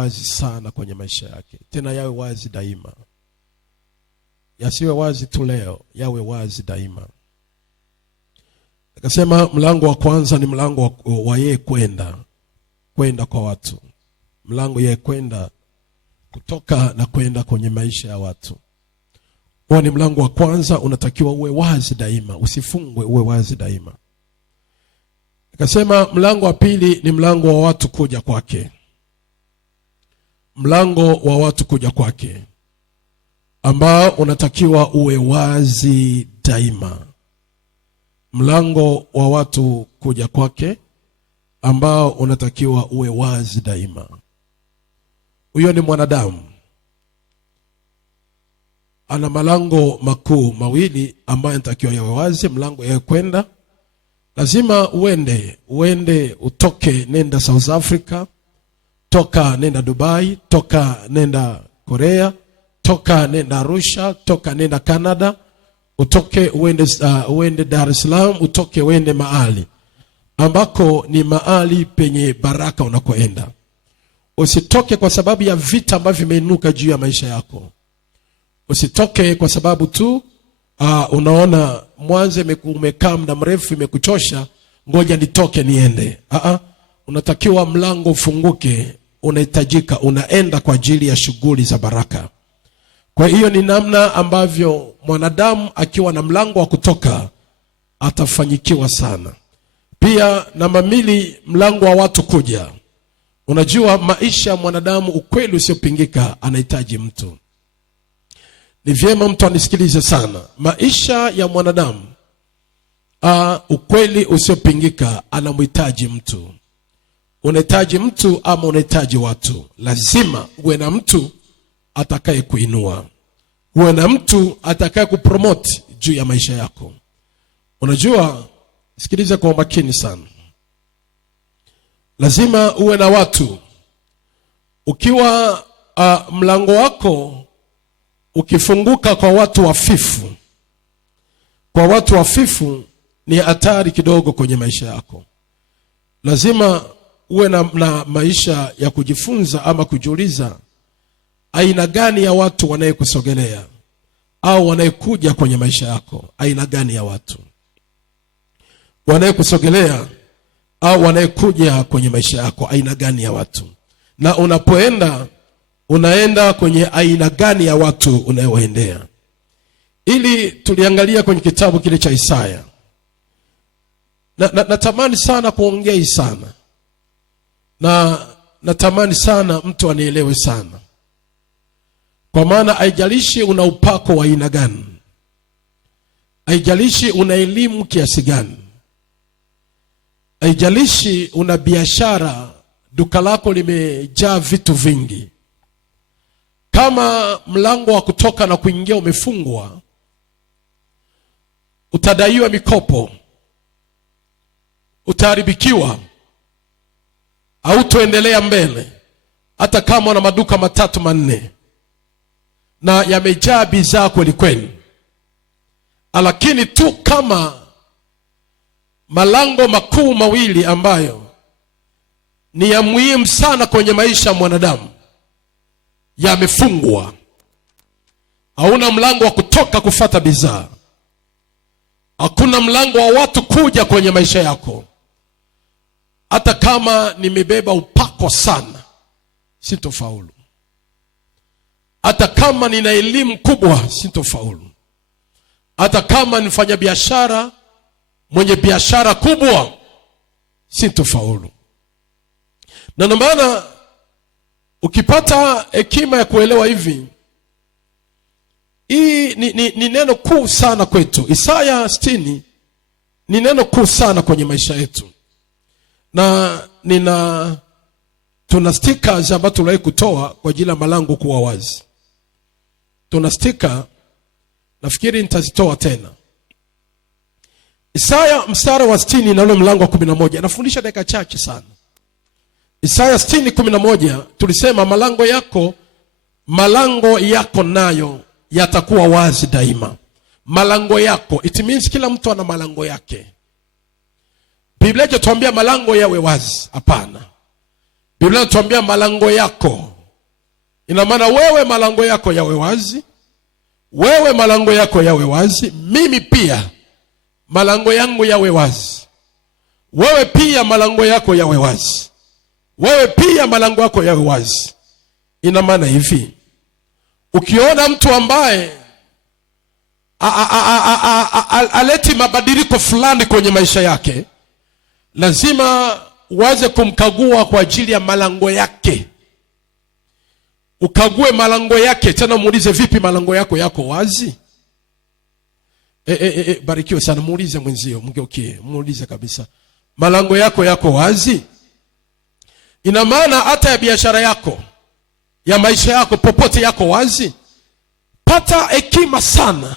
wazi sana kwenye maisha yake, tena yawe wazi daima. Yasiwe wazi tu leo, yawe wazi daima. Akasema mlango wa kwanza ni mlango wa yeye kwenda kwa watu. Mlango yeye kwenda, kutoka na kwenda kwenye maisha ya watu. Huo ni mlango wa kwanza, unatakiwa uwe wazi daima, usifungwe, uwe wazi daima. Akasema mlango wa pili ni mlango wa watu kuja kwake. Mlango wa watu kuja kwake, ambao unatakiwa uwe wazi daima. Mlango wa watu kuja kwake, ambao unatakiwa uwe wazi daima. Huyo ni mwanadamu. Ana malango makuu mawili ambayo yanatakiwa yawe wazi. Mlango ya kwenda, lazima uende utoke, nenda South Africa, toka nenda Dubai, toka nenda Korea, toka nenda Arusha, toka nenda Canada, utoke uende Dar es Salaam, utoke uende mahali ambako ni mahali penye baraka unakoenda. Usitoke kwa sababu ya vita ambavyo vimeinuka juu ya maisha yako. Usitoke kwa sababu tu unaona Mwanza umekaa muda mrefu imekuchosha, ngoja nitoke niende. Unatakiwa mlango ufunguke, unahitajika, unaenda kwa ajili ya shughuli za baraka. Kwa hiyo ni namna ambavyo mwanadamu akiwa na mlango wa kutoka atafanyikiwa sana. Pia namba mbili, mlango wa watu kuja. Unajua maisha ya mwanadamu, ukweli usiopingika, anahitaji mtu. Ni vyema mtu anisikilize sana. Maisha ya mwanadamu, ukweli usiopingika, anamhitaji mtu. Unahitaji mtu ama unahitaji watu. Lazima uwe na mtu atakaye kuinua. Uwe na mtu atakaye kupromote juu ya maisha yako. Unajua, sikiliza kwa makini sana. Lazima uwe na watu. Ukiwa mlango wako ukifunguka kwa watu wafifu, ni hatari kidogo kwenye maisha yako. Lazima uwe na maisha ya kujifunza ama kujiuliza, aina gani ya watu wanayekusogelea au wanayekuja kwenye maisha yako. Aina gani ya watu wanayekusogelea au wanayekuja kwenye maisha yako, aina gani ya watu. Na unaenda kwenye aina gani ya watu unayoendea. Ili tuliangalia kwenye kitabu kile cha Isaya. Natamani sana kuongea hii sana. Na natamani sana mtu anielewe sana. Kwa maana haijalishi una upako wa aina gani, haijalishi una elimu kiasi gani, haijalishi una biashara, duka lako limejaa vitu vingi, kama mlango wa kutoka na kuingia umefungwa, utadaiwa mikopo, utaharibikiwa, hautoendelea mbele. Hata kama una maduka 3-4 na yamejaa bidhaa kweli kweli, lakini tu kama malango makuu mawili ambayo ni ya muhimu sana kwenye maisha ya mwanadamu yamefungwa, hauna mlango wa kutoka kufata bidhaa, hakuna mlango wa watu kuja kwenye maisha yako. Hata kama nimebeba upako sana, sitofaulu. Hata kama nina elimu kubwa, sitofaulu. Hata kama nifanya biashara, mwenye biashara kubwa, sitofaulu. Na ndio maana ukipata hekima ya kuelewa hivi, hii ni neno kuu sana kwetu. Isaya 60 ni neno kuu sana kwenye maisha yetu. Na tuna stickers ambazo tuliwahi kutoa kwa ajili ya malango kuwa wazi. Tuna sticker, nafikiri nitazitoa tena. Isaya mstari wa 60 na ule mlango wa 11. Nafundisha dakika chache sana. Isaya 60:11 tulisema malango yako nayo yatakuwa wazi daima. Malango yako, it means kila mtu ana malango yake. Biblia inatuambia malango yawe wazi? Hapana. Biblia inatuambia malango yako Ina maana wewe malango yako yawe wazi. Wewe malango yako yawe wazi. Mimi pia malango yangu yawe wazi. Wewe pia malango yako yawe wazi. Wewe pia malango yako yawe wazi. Ina maana hivi, ukiona mtu ambaye aleti mabadiliko fulani kwenye maisha yake, lazima uanze kumkagua kwa ajili ya malango yake. Ukague malango yake, tena muulize, vipi malango yako yako wazi? Barikiwe sana, muulize mwenzio, mgeukie, muulize kabisa, malango yako yako wazi? Ina maana hata ya biashara yako, ya maisha yako, popote yako wazi. Pata hekima sana,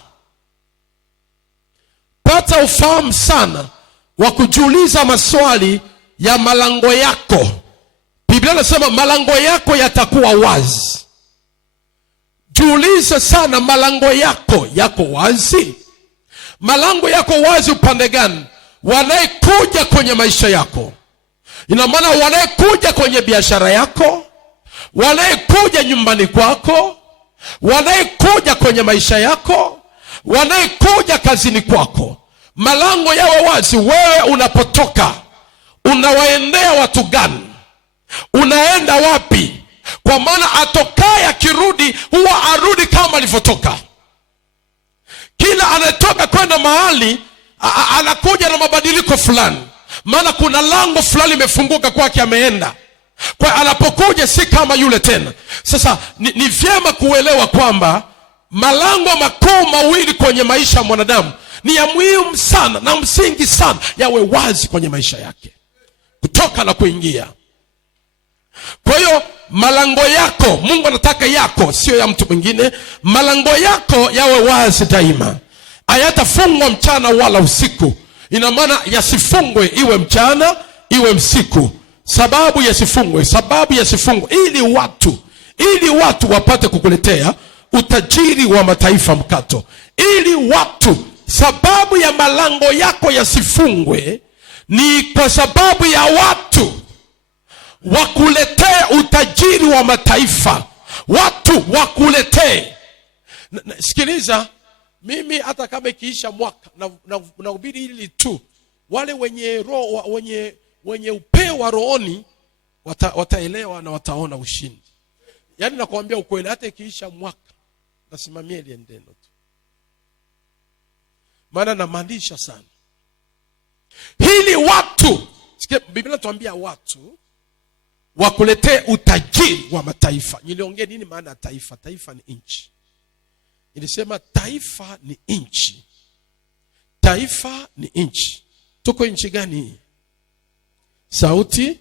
pata ufahamu sana wa kujiuliza maswali ya malango yako. Biblia inasema malango yako yatakuwa wazi. Jiulize sana, malango yako yako wazi? Malango yako wazi upande gani? Wanaekuja kwenye maisha yako. Ina maana wanaekuja kwenye biashara yako, wanaekuja nyumbani kwako, wanaekuja kwenye maisha yako, wanaekuja kazini kwako. Malango yawe wazi. Wewe unapotoka, unawaendea watu gani? Unaenda wapi? Kwa maana atokaye akirudi huwa arudi kama alivyotoka. Kila anatoka kwenda mahali anakuja na mabadiliko fulani, maana kuna lango fulani limefunguka kwake, ameenda. Kwa anapokuja si kama yule tena. Sasa ni vyema kuelewa kwamba malango makuu mawili kwenye maisha ya mwanadamu ni ya muhimu sana na msingi sana yawe wazi kwenye maisha yake, kutoka na kuingia. Kwa hiyo malango yako, Mungu anataka yako, sio ya mtu mwingine. Malango yako yawe wazi daima, hayatafungwa mchana wala usiku. Ina maana yasifungwe, iwe mchana iwe usiku. Sababu yasifungwe ili watu wapate kukuletea utajiri wa mataifa mkato. Sababu ya malango yako yasifungwe ni kwa sababu ya watu wakuletee utajiri wa mataifa. Watu wakuletee. Sikiliza, mimi hata kama ikiisha mwaka na ubiri hili tu, wale wenye roho, wenye upeo wa rohoni wataelewa na wataona ushindi. Yaani nakwambia ukweli, hata ikiisha mwaka nasimamia ile neno tu, maana namaanisha sana hili. Watu, sikia, Biblia inatuambia watu wakuletee utajiri wa mataifa. Niliongea nini maana ya taifa? Taifa ni nchi. Nilisema taifa ni nchi. Taifa ni nchi. Tuko nchi gani? Sauti.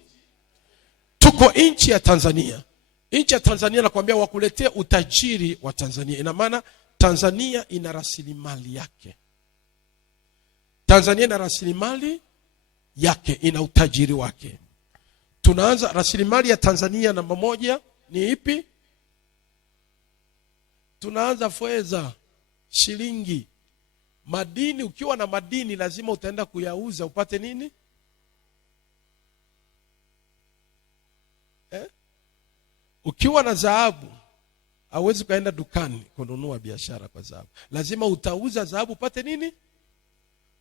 Tuko nchi ya Tanzania. Nchi ya Tanzania nakwambia wakuletee utajiri wa Tanzania. Ina maana Tanzania ina rasilimali yake. Tanzania ina rasilimali yake, ina utajiri wake. Tunaanza, rasilimali ya Tanzania namba moja ni ipi? Tunaanza fedha, shilingi, madini. Ukiwa na madini lazima utaenda kuyauza upate nini? Ukiwa na dhahabu hauwezi kaenda dukani kununua biashara kwa dhahabu. Lazima utauza dhahabu upate nini?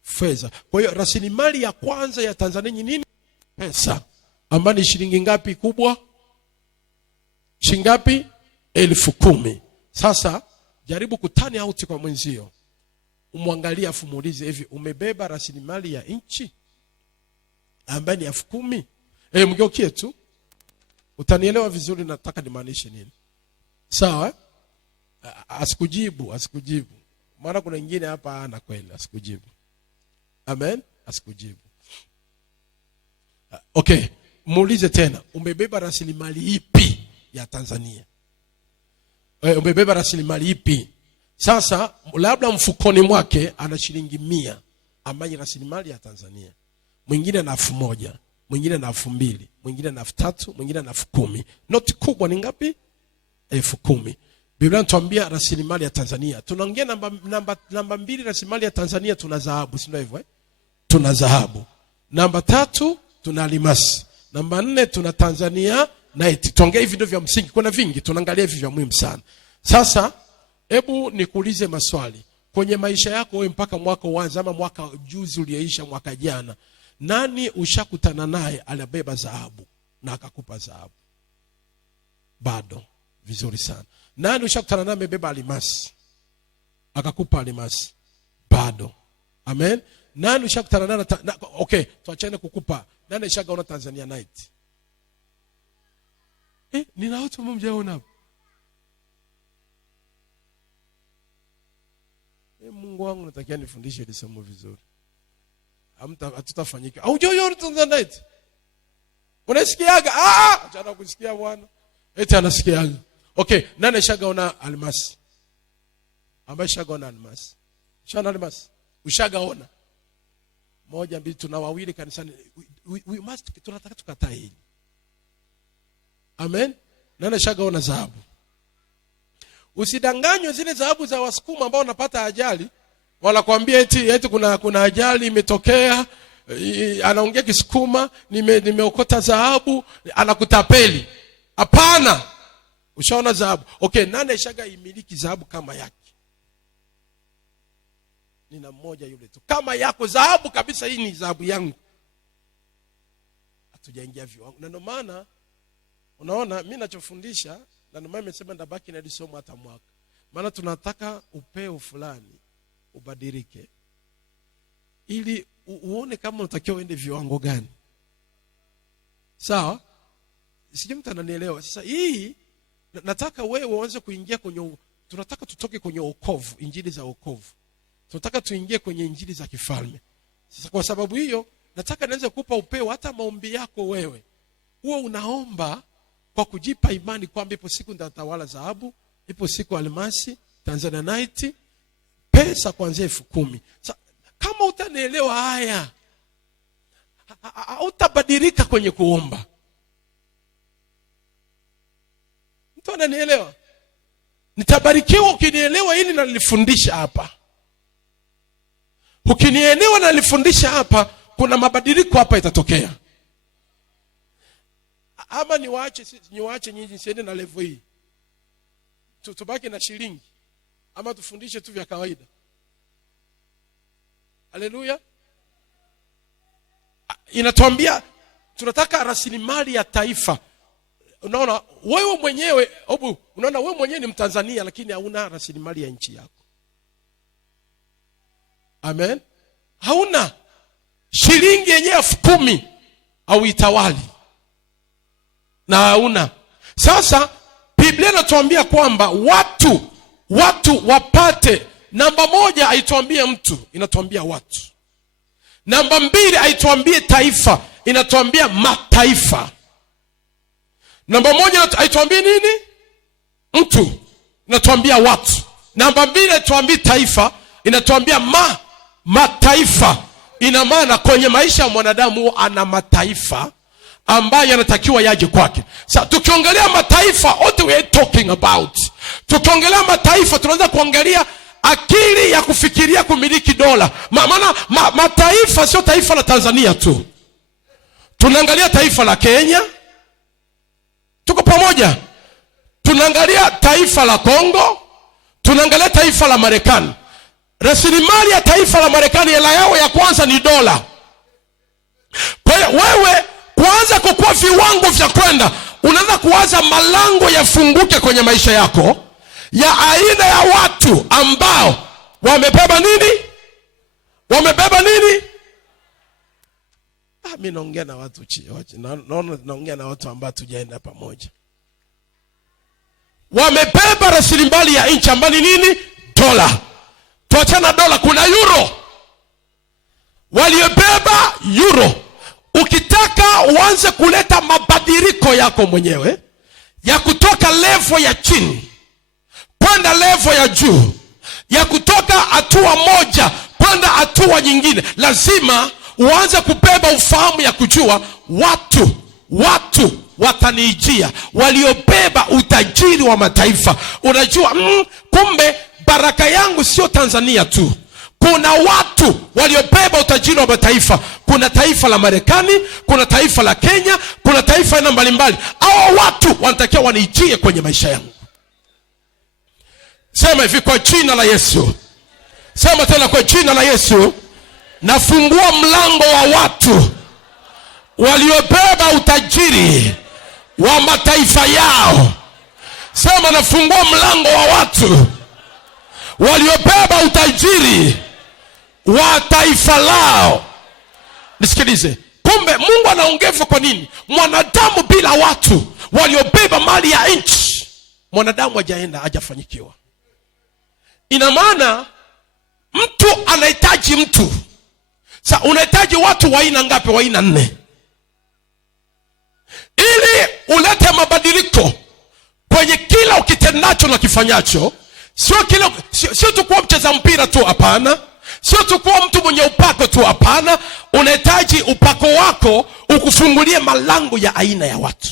Fedha. Kwa hiyo rasilimali ya kwanza ya Tanzania ni nini? Pesa. Ambayo ni shilingi ngapi kubwa? Shilingi ngapi? 10,000. Sasa jaribu kutani out kwa mwenzio, umwangalie afu muulize, hivi umebeba rasilimali ya nchi ambayo ni 10,000? Mgeukie tu, utanielewa vizuri nataka nimaanishe nini. Sawa? Asikujibu. Maana kuna wengine hapa ana kweli asikujibu. Amen? Asikujibu. Okay, muulize tena, umebeba rasilimali ipi ya Tanzania? Umebeba rasilimali ipi? Sasa labda mfukoni mwake ana shilingi 100 ambayo rasilimali ya Tanzania. Mwingine na 1,000, mwingine na 2,000, mwingine na 3,000, mwingine na 10,000. Noti kubwa ni ngapi? 10,000. Biblia inatuambia rasilimali ya Tanzania. Tunaongea namba 2 rasilimali ya Tanzania, tuna dhahabu, si ndio hivyo? Tuna dhahabu. Namba 3 tuna almasi. Namba 4 tuna Tanzania Night. Tuongee hivi ndio vya msingi. Kuna vingi, tunaangalia hivi vya muhimu sana. Sasa hebu nikuulize maswali. Kwenye maisha yako wewe mpaka mwaka uanze ama mwaka juzi ulioisha, mwaka jana, nani ushakutana naye alibeba dhahabu na akakupa dhahabu? Bado. Vizuri sana. Nani ushakutana naye amebeba almasi akakupa almasi? Bado. Amen. Nani ushakutana naye okay, tuachane kukupa. Nani ushakaona Tanzania Night? Nina watu mmojaona hapo. Mungu wangu, natakia nifundishe ile somo vizuri. Hatutafanyika. Au jojo Tanzania Night. Unasikiaga? Acha kusikia bwana. Eti anasikiaga. Okay, nani ushagaona almasi? Ambaye ushagaona almasi? Shana almasi. Ushagaona? Moja, mbili, tuna wawili kanisani. We must, tunataka tukatae hili. Amen. Nani ushagaona dhahabu? Usidanganywe zile dhahabu za Wasukuma ambao wanapata ajali. Wala kuambia eti kuna ajali imetokea, anaongea Kisukuma, nimeokota dhahabu, anakutapeli. Hapana. Ushaona dhahabu. Okay, nani ishaga imiliki dhahabu kama yake? Nina mmoja yule tu. Kama yako dhahabu kabisa, hii ni dhahabu yangu. Hatujaingia viwango. Na ndio maana unaona mimi ninachofundisha, na ndio maana nimesema ndabaki na somo hata mwaka. Maana tunataka upeo fulani ubadilike ili uone kama unatakiwa uende viwango gani. Sawa? Sijui mtu ananielewa. Sasa hii nataka wewe uanze kuingia kwenye, tunataka tutoke kwenye wokovu, injili za wokovu. Tunataka tuingie kwenye injili za kifalme. Sasa kwa sababu hiyo nataka nianze kukupa upeo hata maombi yako wewe. Uwe unaomba kwa kujipa imani kwamba ipo siku nitatawala dhahabu, ipo siku almasi, Tanzania Night, pesa kuanzia 10,000. Sasa kama utanielewa haya, utabadilika kwenye kuomba. Mtu ananielewa? Nitabarikiwa ukinielewa hili na nilifundisha hapa. Ukinielewa na nilifundisha hapa, kuna mabadiliko hapa itatokea. Ama niwaache nyinyi siende na level hii. Tubaki na shilingi. Ama tufundishe tu vya kawaida. Haleluya. Inatuambia tunataka rasilimali ya taifa. Unaona wewe mwenyewe, unaona wewe mwenyewe ni Mtanzania lakini hauna rasilimali ya nchi yako. Amen. Hauna shilingi yenyewe 10,000 au itawali. Na hauna. Sasa Biblia inatuambia kwamba watu wapate. Namba 1 haituambie mtu, inatuambia watu. Namba 2 haituambie taifa, inatuambia mataifa. Namba 1 haituambie nini? Mtu, inatuambia watu. Namba 2 haituambie taifa, inatuambia mataifa. Ina maana kwenye maisha ya mwanadamu ana mataifa ambayo yanatakiwa yaje kwake. Sasa tukiongelea mataifa, what we are talking about? Tukiongelea mataifa tunaanza kuangalia akili ya kufikiria kumiliki dola. Maana mataifa sio taifa la Tanzania tu. Tunaangalia taifa la Kenya. Tuko pamoja? Tunaangalia taifa la Kongo, tunaangalia taifa la Marekani. Rasilimali ya taifa la Marekani, hela yao ya kwanza ni dola. Kwa hiyo wewe kuanza kukua viwango vya kwenda, unaanza kuwaza malango yafunguke kwenye maisha yako ya aina ya watu ambao wamebeba nini? Wamebeba nini? Mimi naongea na watu naongea na watu ambao tujaenda pamoja. Wamebeba rasilimali ya nchi ambayo nini? Dola. Tuachana dola, kuna euro. Waliobeba euro. Ukitaka uanze kuleta mabadiliko yako mwenyewe ya kutoka level ya chini kwenda level ya juu, ya kutoka hatua moja kwenda hatua nyingine, lazima uanze kubeba ufahamu ya kujua watu watanijia waliobeba utajiri wa mataifa. Unajua kumbe baraka yangu sio Tanzania tu. Kuna watu waliobeba utajiri wa mataifa. Kuna taifa la Marekani, kuna taifa la Kenya, kuna taifa aina mbalimbali. Hao watu wanatakiwa wanijie kwenye maisha yangu. Sema hivi, kwa jina la Yesu. Sema tena, kwa jina la Yesu. Nafungua mlango wa watu waliobeba utajiri wa mataifa yao. Sema, nafungua mlango wa watu waliobeba utajiri wa taifa lao. Nisikilize. Kumbe Mungu anaongea kwa nini? Mwanadamu bila watu waliobeba mali ya nchi, mwanadamu hajafanyikiwa. Ina maana mtu anahitaji mtu. Sasa unahitaji watu wa aina ngapi? Wa aina 4. Ili ulete mabadiliko kwenye kila ukitendacho na kifanyacho. Sio tu kuwa mcheza mpira tu, hapana. Sio tu kuwa mtu mwenye upako tu, hapana. Unahitaji upako wako ukufungulie malango ya aina ya watu,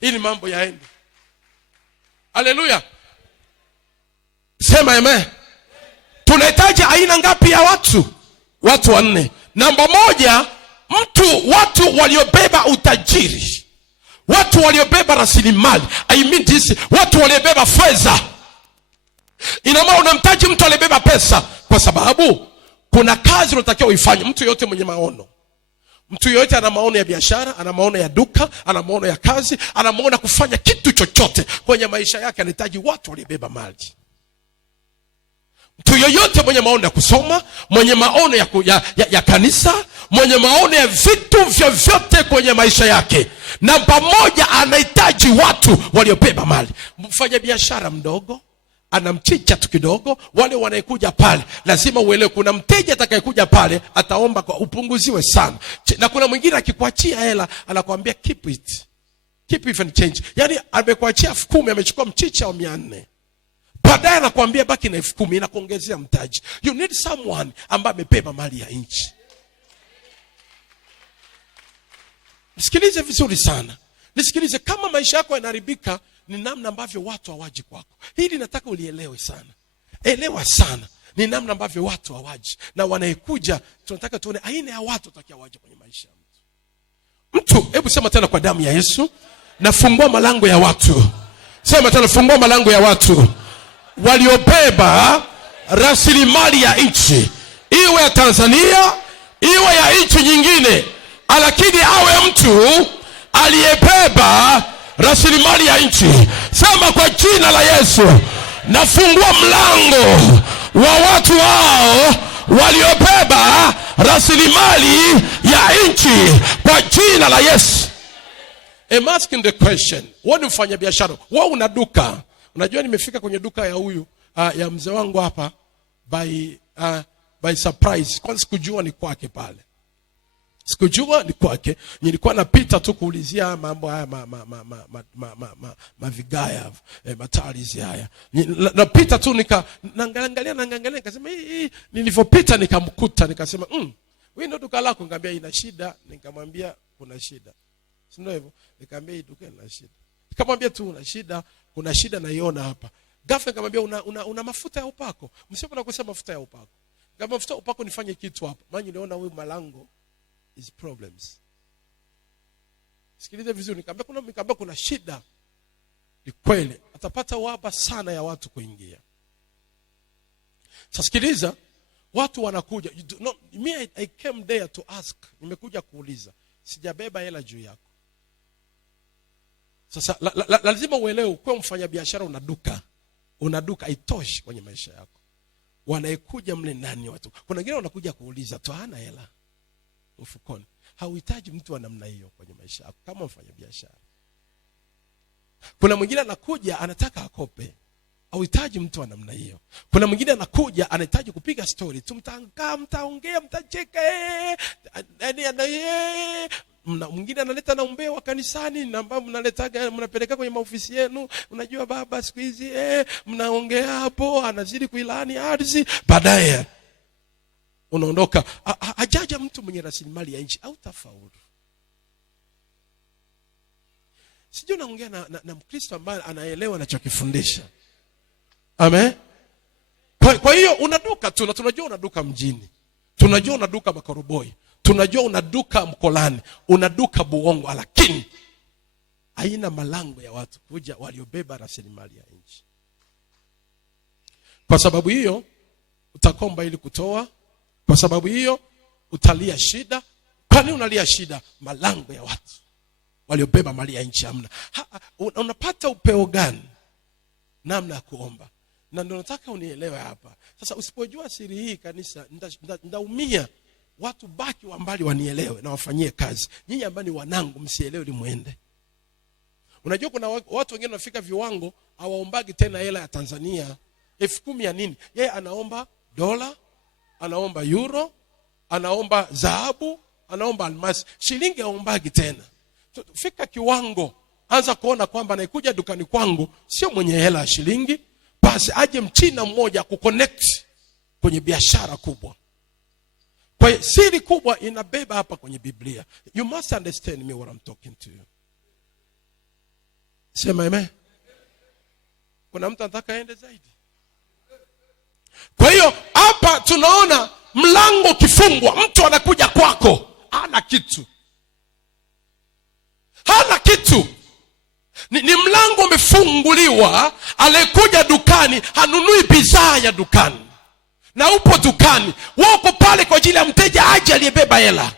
ili mambo yaende. Haleluya. Sema amen. Tunahitaji aina ngapi ya watu? Watu 4. Namba 1, watu waliobeba utajiri. Watu waliobeba rasilimali. I mean this, watu waliobeba fedha. Ina maana unamtaji mtu aliyebeba pesa, kwa sababu kuna kazi unatakiwa uifanye. Mtu yote mwenye maono. Mtu yote ana maono ya biashara, ana maono ya duka, ana maono ya kazi, ana maono kufanya kitu chochote kwenye maisha yake. Anahitaji watu waliobeba mali. Mtu yoyote mwenye maono ya kusoma, mwenye maono ya kanisa, mwenye maono ya vitu vyovyote kwenye maisha yake, namba 1 anahitaji watu waliobeba mali. Mfanya biashara mdogo anamchicha tu kidogo, wale wanaekuja pale lazima uelewe kuna mteja atakayekuja pale ataomba kwa upunguziwe sana. Na kuna mwingine akikuachia hela anakuambia keep it and change. Yaani amekuachia 10,000 amechukua mchicha wa 400. Baadaye anakuambia baki na 10,000 na kuongezea mtaji. You need someone ambaye amebeba mali ya nchi. Nisikilize vizuri sana. Nisikilize, kama maisha yako yanaharibika ni namna ambavyo watu hawaji kwako. Hili nataka ulielewe sana. Elewa sana. Ni namna ambavyo watu hawaji. Na wanaekuja tunataka tuone aina ya watu watakia waje kwenye maisha ya mtu. Hebu sema tena, kwa damu ya Yesu nafungua malango ya watu. Sema tena, fungua malango ya watu waliobeba rasilimali ya nchi, iwe ya Tanzania, iwe ya nchi nyingine, lakini awe mtu aliyebeba rasilimali ya nchi. Sema, kwa jina la Yesu nafungua mlango wa watu hao waliobeba rasilimali ya nchi kwa jina la Yesu. I'm asking the question. Wewe ni mfanya biashara, wewe una duka. Unajua nimefika kwenye duka ya huyu ya mzee wangu hapa by surprise. Kwanza sikujua ni kwake pale. Sikujua ni kwake. Nilikuwa napita tu kuulizia mambo haya mavigaya, matarizi haya. Napita tu naangalia nikasema hii nilipopita nikamkuta nikasema wewe ndo duka lako? Nikamwambia ina shida. Nikamwambia kuna shida. Si ndio hivyo? Nikamwambia hii duka ina shida. Nikamwambia tu una shida, kuna shida naiona hapa. Ghafla nikamwambia una mafuta ya upako. Msipona kusema mafuta ya upako. Nikamwambia mafuta ya upako nifanye kitu hapa. Maana niliona huyu malango is problems. Sikiliza vizuri, nikamwambia kuna shida. Ni kweli atapata uhaba sana ya watu kuingia. Sasa sikiliza, watu wanakuja. I came there to ask. Nimekuja kuuliza. Sijabeba hela juu yako. Sasa lazima uelewe, kwa mfanya biashara una duka haitoshi kwenye maisha yako. Wanaekuja mle ndani watu. Kuna wengine wanakuja kuuliza tu, hana hela mfukoni. Hauhitaji mtu wa namna hiyo kwenye maisha yako kama mfanya biashara. Kuna mwingine anakuja anataka akope. Hauhitaji mtu wa namna hiyo. Kuna mwingine anakuja anahitaji kupiga story. Mtaongea, mtacheka. Mwingine analeta na umbea wa kanisani na ambao mnapeleka kwenye maofisi yenu. Unajua baba siku hizi mnaongea hapo, anazidi kuilani ardhi. Baadaye unaondoka. Hajaja mtu mwenye rasilimali ya nchi au tafaulu. Sijui naongea na Mkristo ambaye anaelewa anachokifundisha. Amen. Kwa hiyo unaduka tu, na tunajua unaduka mjini, tunajua unaduka Makoroboi, tunajua unaduka Mkolani, unaduka Buongo, lakini haina malango ya watu kuja waliobeba rasilimali ya nchi. Kwa sababu hiyo utakomba ili kutoa, kwa sababu hiyo utalia shida. Kwa nini unalia shida? Malango ya watu waliobeba mali ya nchi hamna. Unapata upeo gani namna ya kuomba? Na ndio nataka unielewe hapa. Sasa usipojua siri hii kanisa, ndaumia. Watu baki wa mbali wanielewe na wafanyie kazi. Nyinyi ambao ni wanangu msielewe limuende. Unajua kuna watu wengine wanafika viwango hawaombagi tena hela ya Tanzania 10,000 ya nini. Yeye anaomba dola, anaomba euro, anaomba dhahabu, anaomba almasi. Shilingi haombagi tena. Fika kiwango, anza kuona kwamba anaikuja dukani kwangu sio mwenye hela ya shilingi, basi aje Mchina mmoja kuconnect kwenye biashara kubwa. Kwa hiyo siri kubwa inabeba hapa kwenye Biblia. You must understand me what I'm talking to you. Sema amen. Kuna mtu anataka aende zaidi? Kwa hiyo hapa tunaona mlango kifungwa, mtu anakuja kwako hana kitu. Hana kitu. Ni mlango umefunguliwa, alikuja dukani hanunui bidhaa ya dukani. Na upo dukani, wako pale kwa ajili ya mteja aje aliyebeba hela.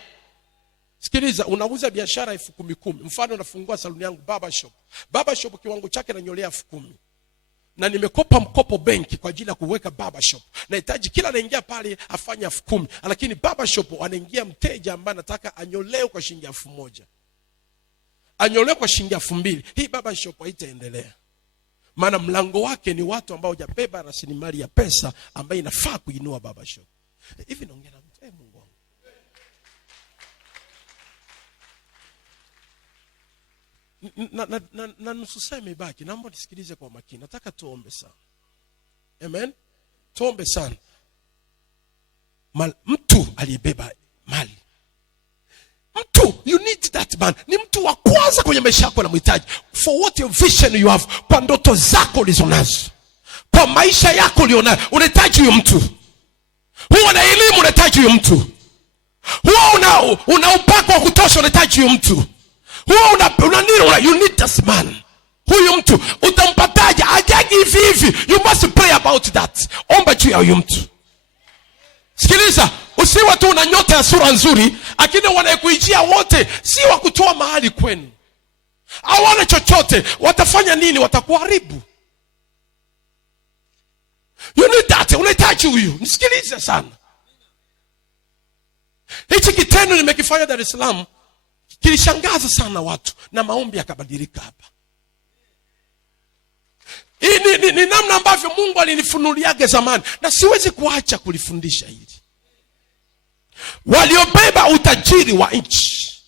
Sikiliza, unauza biashara 10,000. Mfano unafungua saluni yangu Baba Shop. Baba Shop kiwango chake nanyolea 10,000. Na nimekopa mkopo benki kwa ajili ya kuweka Baba Shop. Nahitaji kila anaingia pale afanye 10,000, lakini Baba Shop anaingia mteja ambaye anataka anyolewe kwa shilingi 1,000. Anyolewe kwa shilingi 2,000. Hii Baba Shop haitaendelea. Maana mlango wake ni watu ambao hujabeba rasilimali ya pesa ambayo inafaa kuinua Baba Shop. Hivi naongea na mtu, Mungu wangu. Na nusu saa imebaki. Naomba nisikilize kwa makini. Nataka tuombe sana. Amen. Tuombe sana. Mtu aliyebeba mali. Mtu, you need that man. Ni mtu wa kwanza kwenye maisha yako na mhitaji. For what your vision you have. Kwa ndoto zako ulizonazo. Kwa maisha yako ulionayo. Unahitaji huyo mtu. Huwa na elimu unahitaji huyo mtu. Huwa una upako wa kutosha unahitaji huyo mtu. Huwa you need this man. Huyo mtu utampataje? Ajaji hivi. You must pray about that. Omba juu ya huyo mtu. Sikiliza, usiwe tu una nyota ya sura nzuri, lakini wanakuijia wote si wa kutoa mahali kwenu. Hawana chochote, watafanya nini? Watakuharibu. You need that. Unahitaji huyu. Nisikilize sana. Hichi kitendo nimekifanya Dar es Salaam kilishangaza sana watu na maombi yakabadilika hapa. Ni namna ambavyo Mungu alinifunuliage zamani na siwezi kuacha kulifundisha hili. Waliobeba utajiri wa nchi.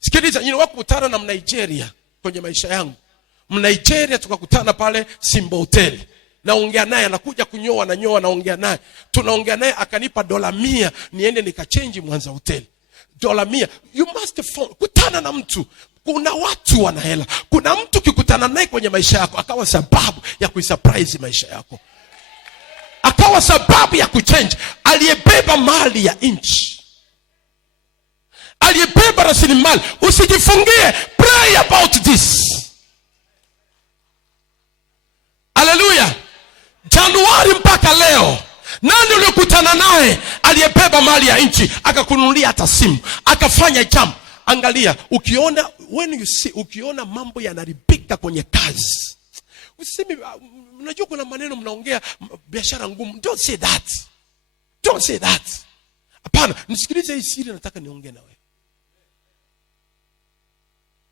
Sikiliza, kukutana na Mnigeria kwenye maisha yangu. Mnigeria tukakutana pale Simba Hotel. Naongea naye, anakuja kunyoa na nyoa, naongea naye. Tunaongea naye akanipa $100 niende nikachange Mwanza Hotel. $100. You must kutana na mtu. Kuna watu wana hela. Kuna mtu kikutana naye kwenye maisha yako akawa sababu ya kuisurprise maisha yako. Akawa sababu ya kuchange. Aliyebeba mali ya nchi. Aliyebeba rasilimali. Usijifungie. Pray about this. Hallelujah. Januari mpaka leo. Nani ulikutana naye aliyebeba mali ya nchi akakununulia hata simu, akafanya jambo? Angalia, ukiona mambo yanaribika kwenye kazi. Usisemi, unajua kuna maneno mnaongea biashara ngumu. Don't say that. Don't say that. Hapana, nisikilize hii siri nataka niongee na wewe.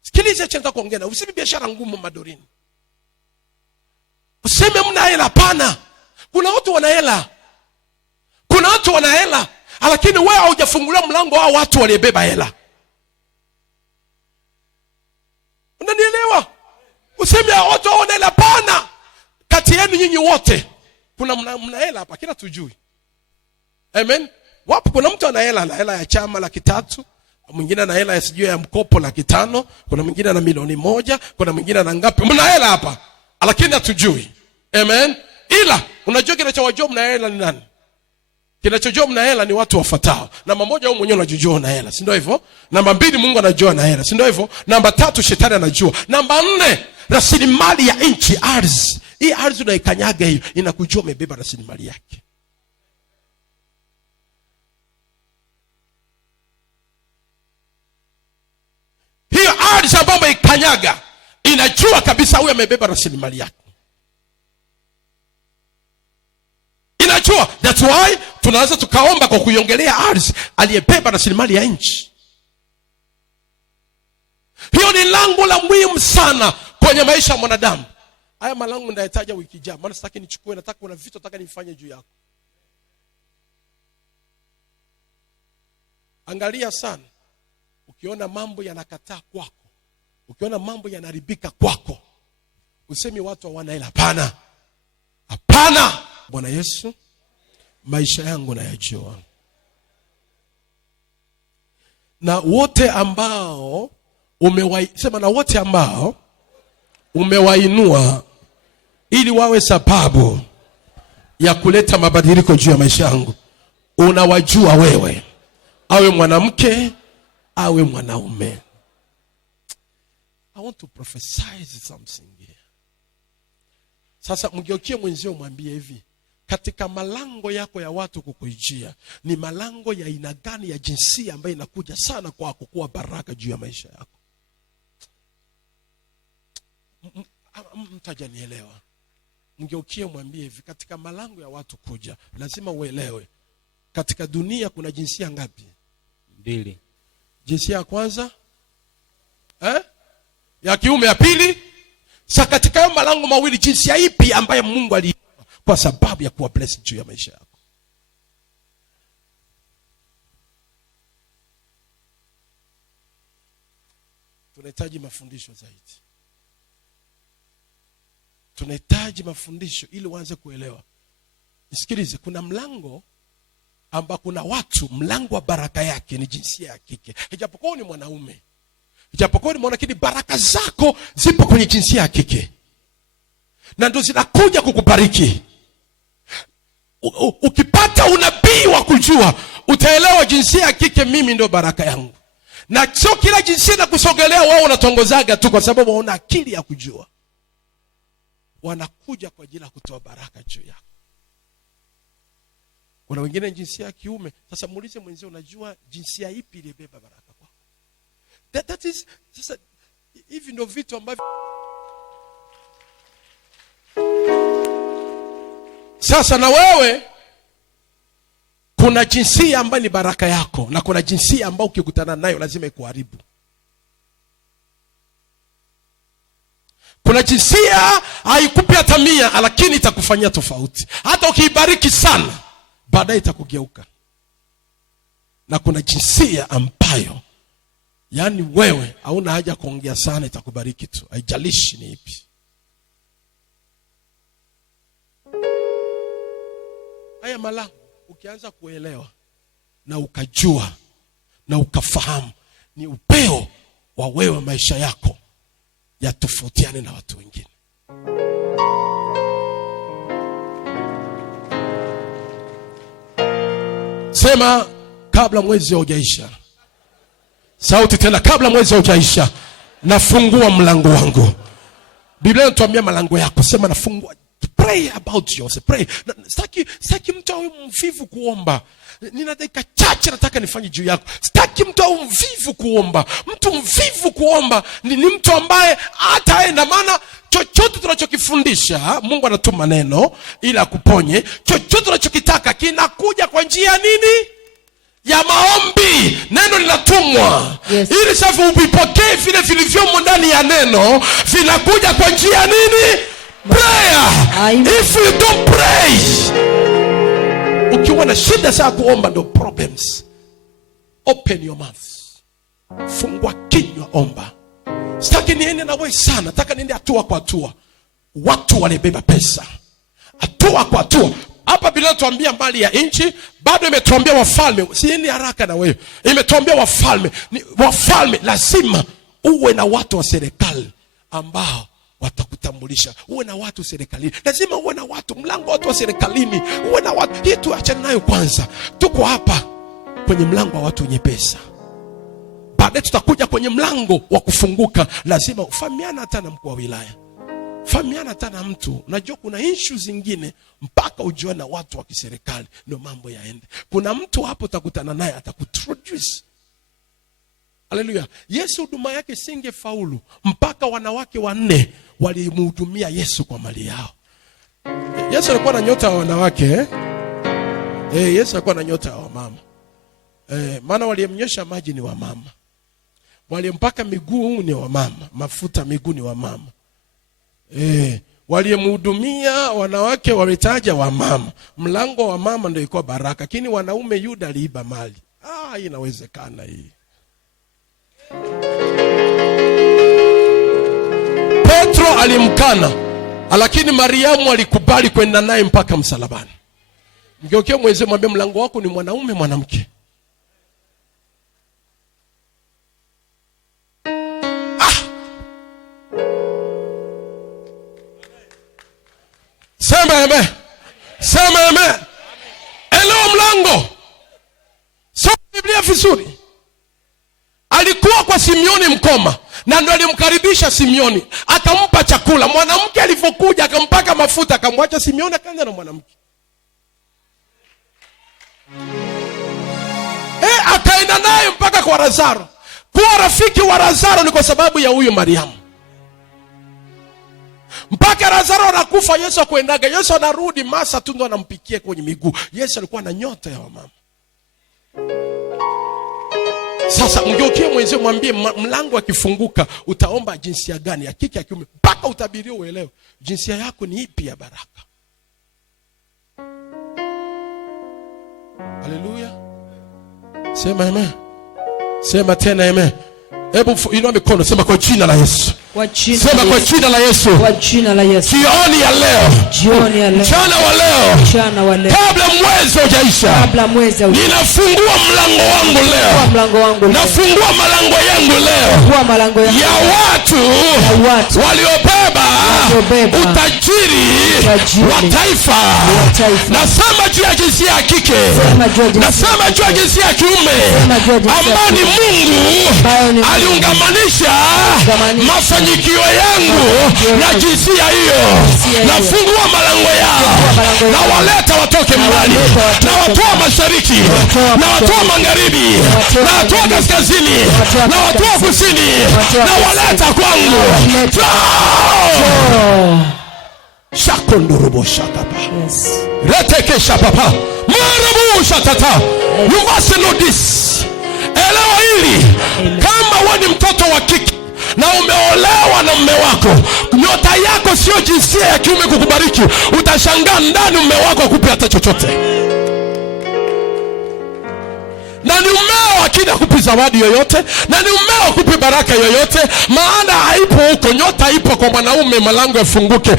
Sikilize cha nataka kuongea na wewe. Usisemi biashara ngumu Madorini. Useme mna hela, hapana. Kuna watu wana hela. Kuna watu wana hela, lakini wewe haujafungulia mlango wa watu waliobeba hela. Unanielewa? Useme watu wana hela, hapana. Kati yenu nyinyi wote kuna mna hela hapa, kila tujui. Amen. Wapo kuna mtu ana hela ya chama 300,000, mwingine ana hela ya sijui ya mkopo 500,000, kuna mwingine ana $1,000,000, kuna mwingine ana ngapi? Mna hela hapa, lakini hatujui. Amen. Ila Unajua kinachowajua mna hela ni nani? Kinachojua mna hela ni watu wafuatao. Namba moja, wewe mwenyewe unajijua una hela, si ndio hivyo? Namba mbili, Mungu anajua una hela, si ndio hivyo? Namba tatu, shetani anajua. Namba nne, rasilimali ya nchi, ardhi. Hii ardhi unaikanyaga hiyo, inakujua umebeba rasilimali yake. Hiyo ardhi ambayo ikanyaga inajua kabisa huyu amebeba rasilimali yake. Inajua. That's why tunaweza tukaomba kwa kuiongelea ardhi aliyebeba rasilimali ya nchi. Hiyo ni lango la muhimu sana kwenye maisha ya mwanadamu. Haya malango ndayataja wiki ijayo, maana sitaki nichukue, nataka kuna vitu nataka nifanye juu yako. Angalia sana. Ukiona mambo yanakataa kwako, ukiona mambo yanaribika kwako, usemi watu hawana hela. Hapana. Hapana. Bwana Yesu, maisha yangu nayajua. Na wote ambao umewainua ili wawe sababu ya kuleta mabadiliko juu ya maisha yangu, unawajua wewe, awe mwanamke awe mwanaume. I want to prophesy something here. Sasa mgeukie mwenzio mwambie hivi, katika malango yako ya watu kukuijia, ni malango ya aina gani ya jinsia ambayo inakuja sana kwako kuwa baraka juu ya maisha yako? Mtajanielewa. Mgeukie mwambie hivi, katika malango ya watu kuja, lazima uelewe katika dunia kuna jinsia ngapi? 2. Jinsia ya kwanza ya kiume, ya pili. Sasa katika hayo malango mawili, jinsia ipi ambaye Mungu ali kwa sababu ya kuwa blessed juu ya maisha yako? Tunahitaji mafundisho zaidi. Tunahitaji mafundisho ili uanze kuelewa. Nisikilize, kuna mlango amba kuna watu, mlango wa baraka yake ni jinsia ya kike. Ijapokuwa ni mwanaume, ijapokuwa ni mwanamke, lakini baraka zako zipo kwenye jinsia ya kike. Na ndio zinakuja kukubariki. Ukipata unabii wa kujua, utaelewa jinsia ya kike mimi ndio baraka yangu. Na sio kila jinsia na kusogelea wao unatongozaga tu kwa sababu una akili ya kujua. Wanakuja kwa ajili ya kutoa baraka juu yako. Kuna wengine jinsia ya kiume. Sasa muulize mwenzio, unajua jinsia ipi ilibeba baraka kwako? That is, sasa hivi ndio vitu ambavyo sasa na wewe kuna jinsia ambayo ni baraka yako, na kuna jinsia ambayo ukikutana nayo lazima ikuharibu. Kuna jinsia haikupi hata 100 lakini itakufanyia tofauti. Hata ukiibariki sana, baadaye itakugeuka. Na kuna jinsia ambayo yani wewe hauna haja kuongea sana, itakubariki tu, haijalishi ni ipi. Haya malango ukianza kuelewa na ukajua na ukafahamu, ni upeo wa wewe maisha yako ya tofautiane na watu wengine. Sema kabla mwezi haujaisha. Sauti tena, kabla mwezi haujaisha, nafungua mlango wangu. Biblia inatuambia malango yako. Sema nafungua. Pray about yourself. Pray. Sitaki mtu awe mvivu kuomba. Nina dakika chache nataka nifanye juu yako. Sitaki mtu awe mvivu kuomba. Mtu mvivu kuomba ni mtu ambaye hataenda. Maana chochote tunachokifundisha, Mungu anatuma neno ili akuponye. Chochote tunachokitaka kinakuja kwa njia nini? Ya maombi. Neno linatumwa. Yes. Ili sasa upipokee vile vilivyomo ndani ya neno, vinakuja kwa njia nini? Prayer. If you don't pray, ukiwa na shida za kuomba ndo problems. Open your mouth. Fungua kinywa, omba. Sitaki niende na wewe sana, nataka niende hatua kwa hatua. Watu walibeba pesa, hatua kwa hatua. Hapa bila tuambia mali ya nchi, bado imetuambia wafalme. Sieni haraka na wewe. Imetuambia wafalme. Wafalme lazima uwe na watu wa serikali ambao watakutambulisha kujitambulisha. Uwe na watu serikalini. Lazima uwe na watu, mlango watu wa serikalini. Uwe na watu. Hii tuachane nayo kwanza. Tuko hapa kwenye mlango wa watu wenye pesa. Baadaye tutakuja kwenye mlango wa kufunguka. Lazima ufahamiana hata na mkuu wa wilaya. Fahamiana hata na mtu. Unajua kuna issues zingine mpaka ujue na watu wa kiserikali ndio mambo yaende. Kuna mtu hapo utakutana naye atakuintroduce. Haleluya. Yesu huduma yake singefaulu mpaka wanawake 4 walimhudumia Yesu kwa mali yao. Yesu alikuwa na nyota ya wanawake Yesu alikuwa na nyota ya wamama. Maana waliyemnyosha maji ni wamama. Waliyempaka miguu ni wamama, mafuta miguu ni wamama. Waliyemhudumia wanawake walitaja wamama. Mlango wa mama ndio ilikuwa baraka, lakini wanaume Yuda aliiba mali. Hii inawezekana hii. Petro alimkana, lakini Mariamu alikubali kwenda naye mpaka msalabani. Mgeukie mwenzio mwambie mlango wako ni mwanaume mwanamke. Sema amen. Sema amen. Elewa mlango. Soma Biblia vizuri. Alikuwa kwa Simeoni mkoma na ndio alimkaribisha Simeoni, akampa chakula. Mwanamke alipokuja akampaka mafuta, akamwacha Simeoni akaenda na mwanamke. Akaenda naye mpaka kwa Lazaro. Kuwa rafiki wa Lazaro ni kwa sababu ya huyu Mariamu. Mpaka Lazaro anakufa, Yesu akuendaga. Yesu anarudi, Masa tu ndo anampikia kwenye miguu. Yesu alikuwa na nyota ya wamama. Sasa mgeukie mwenzio mwambie mlango akifunguka utaomba jinsia gani, ya kike ya kiume, mpaka utabirie uelewe jinsia yako ni ipi ya baraka. Haleluya. Sema amen. Sema tena amen. Hebu inua mikono, sema kwa jina la Yesu. Sema kwa jina la Yesu. Kwa jina la Yesu. Jioni ya leo. Jioni ya leo. Mchana wa leo. Mchana wa leo. Kabla mwezi hujaisha. Kabla mwezi hujaisha. Ninafungua mlango wangu leo. Kwa mlango wangu leo. Nafungua malango yangu leo. Kwa malango yangu. Ya watu waliobeba utajiri wa taifa. Nasema juu ya jinsia ya kike. Nasema juu ya jinsia ya kiume. Ambao ni Mungu aliungamanisha mafanikio yangu na jinsia hiyo. Nafungua malango yao. Na waleta watoke mbali. Na watoa mashariki. Na watoa magharibi. Na watoa kaskazini. Na watoa kusini. Na waleta kwangu. Shakondurubo shakapa. Reteke shapapa. Marabu shatata. You must know this. Elewa hili. Kama wewe ni mtoto wa kike na umeolewa na mume wako, nyota yako sio jinsia ya kiume kukubariki. Utashangaa ndani mume wako akupe hata chochote. Na ni umeo akida kupi zawadi yoyote, na ni umeo akupe baraka yoyote, maana haipo huko. Nyota ipo kwa mwanaume, malango yafunguke.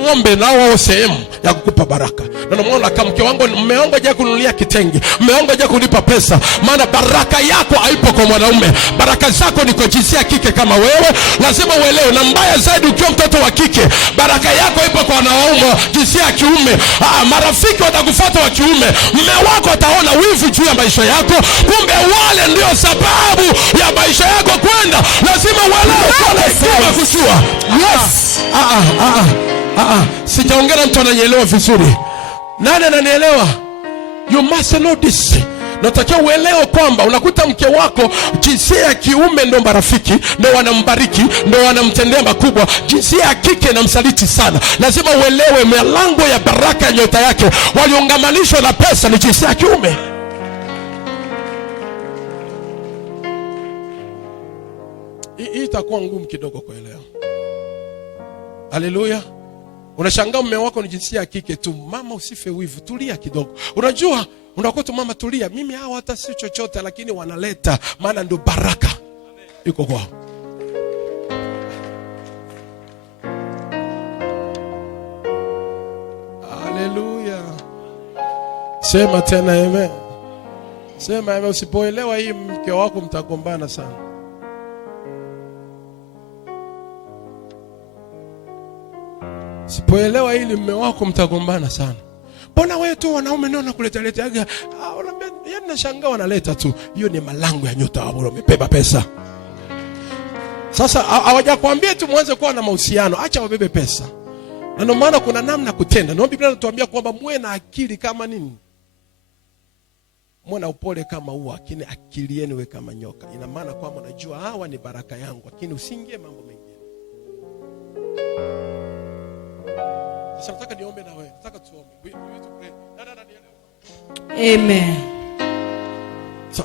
Ngombe na wao sehemu ya kukupa baraka. Na namuona kama mke wangu, mume wangu haja kununulia kitenge, mume wangu haja kunipa pesa, maana baraka yako haipo kwa mwanaume. Baraka zako ni kwa jinsia ya kike kama wewe. Lazima uelewe, na mbaya zaidi ukiwa mtoto wa kike, baraka yako ipo kwa wanaume jinsia ya kiume. Marafiki watakufuata wa kiume. Mume wako ataona wivu juu ya maisha yako. Kumbe wale ndio sababu ya maisha yako kwenda. Lazima uelewe kwa lazima kujua. Yes. Sijaongea mtu ananielewa vizuri. Nani ananielewa? You must know this. Natakiwa uelewe kwamba unakuta mke wako jinsia ya kiume ndio marafiki, ndio wanambariki, ndio wanamtendea makubwa. Jinsia ya kike inamsaliti sana. Lazima uelewe milango ya baraka ya nyota yake waliungamanishwa na pesa ni jinsia ya kiume. Hii itakuwa ngumu kidogo kuelewa. Haleluya. Unashangaa mume wako ni jinsia ya kike tu. Mama usife wivu, tulia kidogo. Unajua, unakuta mama tulia, mimi hawa hata si chochote, lakini wanaleta, maana ndio baraka iko kwao. Haleluya. Sema tena amen. Sema amen. Usipoelewa hii, mke wako mtagombana sana. Sipoelewa hili mume wako mtagombana sana. Mbona wewe tu wanaume ndio nakuletea yaani nashangaa wanaleta tu. Hiyo ni malango ya nyota wao wamebeba pesa. Sasa hawajakwambia tu mwanze kuwa na mahusiano, acha wabebe pesa. Na ndio maana kuna namna kutenda. Ndio Biblia inatuambia kwamba muwe na akili kama nini? Muwe na upole kama ua, lakini akili yenu iwe kama nyoka. Ina maana kwamba unajua hawa ni baraka yangu, lakini usiingie mambo mengine. Sasa nataka niombe na wewe. Nataka tuombe. Amen.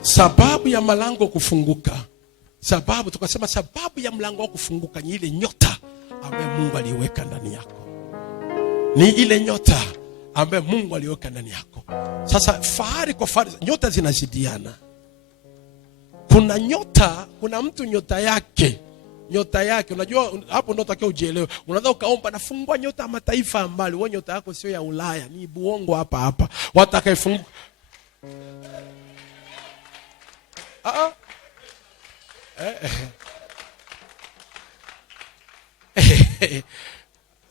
Sababu ya malango kufunguka. Tukasema sababu ya mlango kufunguka ni ile nyota ambaye Mungu aliweka ndani yako. Ni ile nyota ambaye Mungu aliweka ndani yako. Sasa fahari kwa fahari, nyota zinazidiana. Kuna nyota, kuna mtu nyota yake, unajua hapo ndio unatakiwa ujielewe. Unaweza ukaomba nafungua nyota ya mataifa mbali, wewe nyota yako sio ya Ulaya, ni buongo hapa. Watakayefunguka.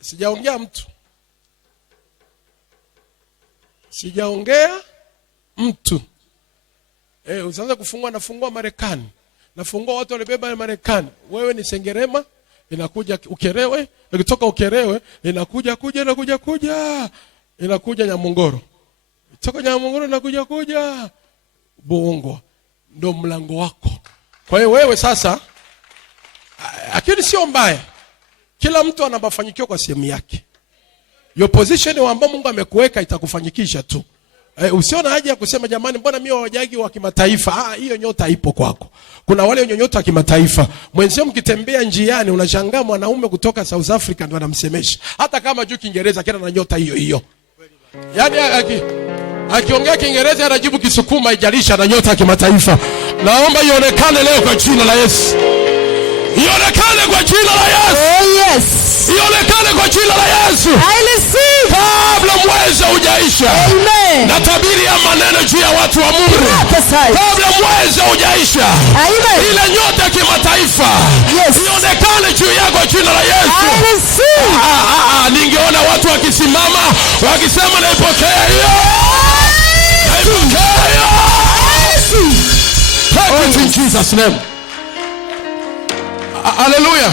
Sijaongea mtu. Usianze kufungua, nafungua Marekani. Nafungua watu walibeba Marekani. Wewe ni Sengerema, inakuja Ukerewe, ikitoka Ukerewe inakuja Nyamongoro. Kutoka Nyamongoro inakuja Bongo. Ndio mlango wako. Kwa hiyo wewe sasa, lakini sio mbaya. Kila mtu ana mafanikio kwa sehemu yake. Your position ambayo Mungu amekuweka itakufanyikisha tu. Usiona haja ya kusema jamani mbona mimi hawajagi wa kimataifa. Hiyo nyota ipo kwako. Kuna wale wenye nyota ya kimataifa. Mwenzio mkitembea njiani unashangaa mwanaume kutoka South Africa ndo anamsemesha. Hata kama juu Kiingereza kina na nyota hiyo. Yaani akiongea Kiingereza anajibu Kisukuma, haijalisha na nyota ya kimataifa. Naomba ionekane leo kwa jina la Yesu. Ionekane kwa jina la Yesu. Oh yes. Ionekane kwa jina la Yesu. I receive. Kabla mwezi hujaisha. Amen. Natabiri ya maneno juu ya watu wa Mungu. Kabla mwezi hujaisha. Amen. Ile nyota ya kimataifa. Yes. Ionekane juu yako jina la Yesu. I receive. Ningeona watu wakisimama wakisema naipokea hiyo. Naipokea hiyo. Take it in Jesus name. Haleluya.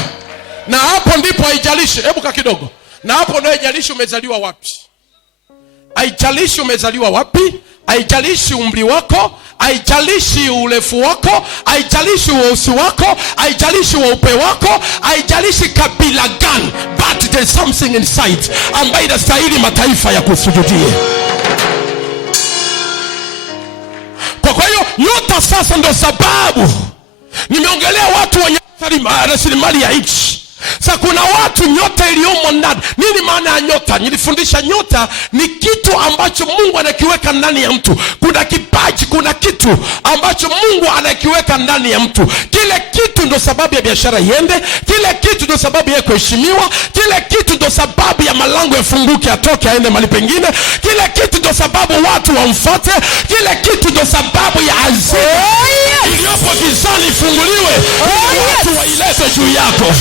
Na hapo ndipo haijalishi, hebu ka kidogo. Na hapo ndio haijalishi umezaliwa wapi. Haijalishi umezaliwa wapi, haijalishi umri wako, haijalishi urefu wako, haijalishi weusi wako, haijalishi weupe wako, haijalishi kabila gani, but there's something inside ambayo inastahili mataifa ya kusujudie. Kwa hiyo nyota sasa ndio sababu nimeongelea watu wenye rasilimali ya nchi. Sasa kuna watu nyota iliyomo ndani. Nini maana ya nyota? Nilifundisha nyota ni kitu ambacho Mungu anakiweka ndani ya mtu. Kuna kipaji, kuna kitu ambacho Mungu anakiweka ndani ya mtu. Kile kitu ndo sababu ya biashara iende, kile kitu ndo sababu ya kuheshimiwa, kile kitu ndo sababu ya malango yafunguke atoke aende mahali pengine, kile kitu ndo sababu watu wamfuate, kile kitu ndo sababu ya hazina iliyopo gizani ifunguliwe, watu wailete juu yako.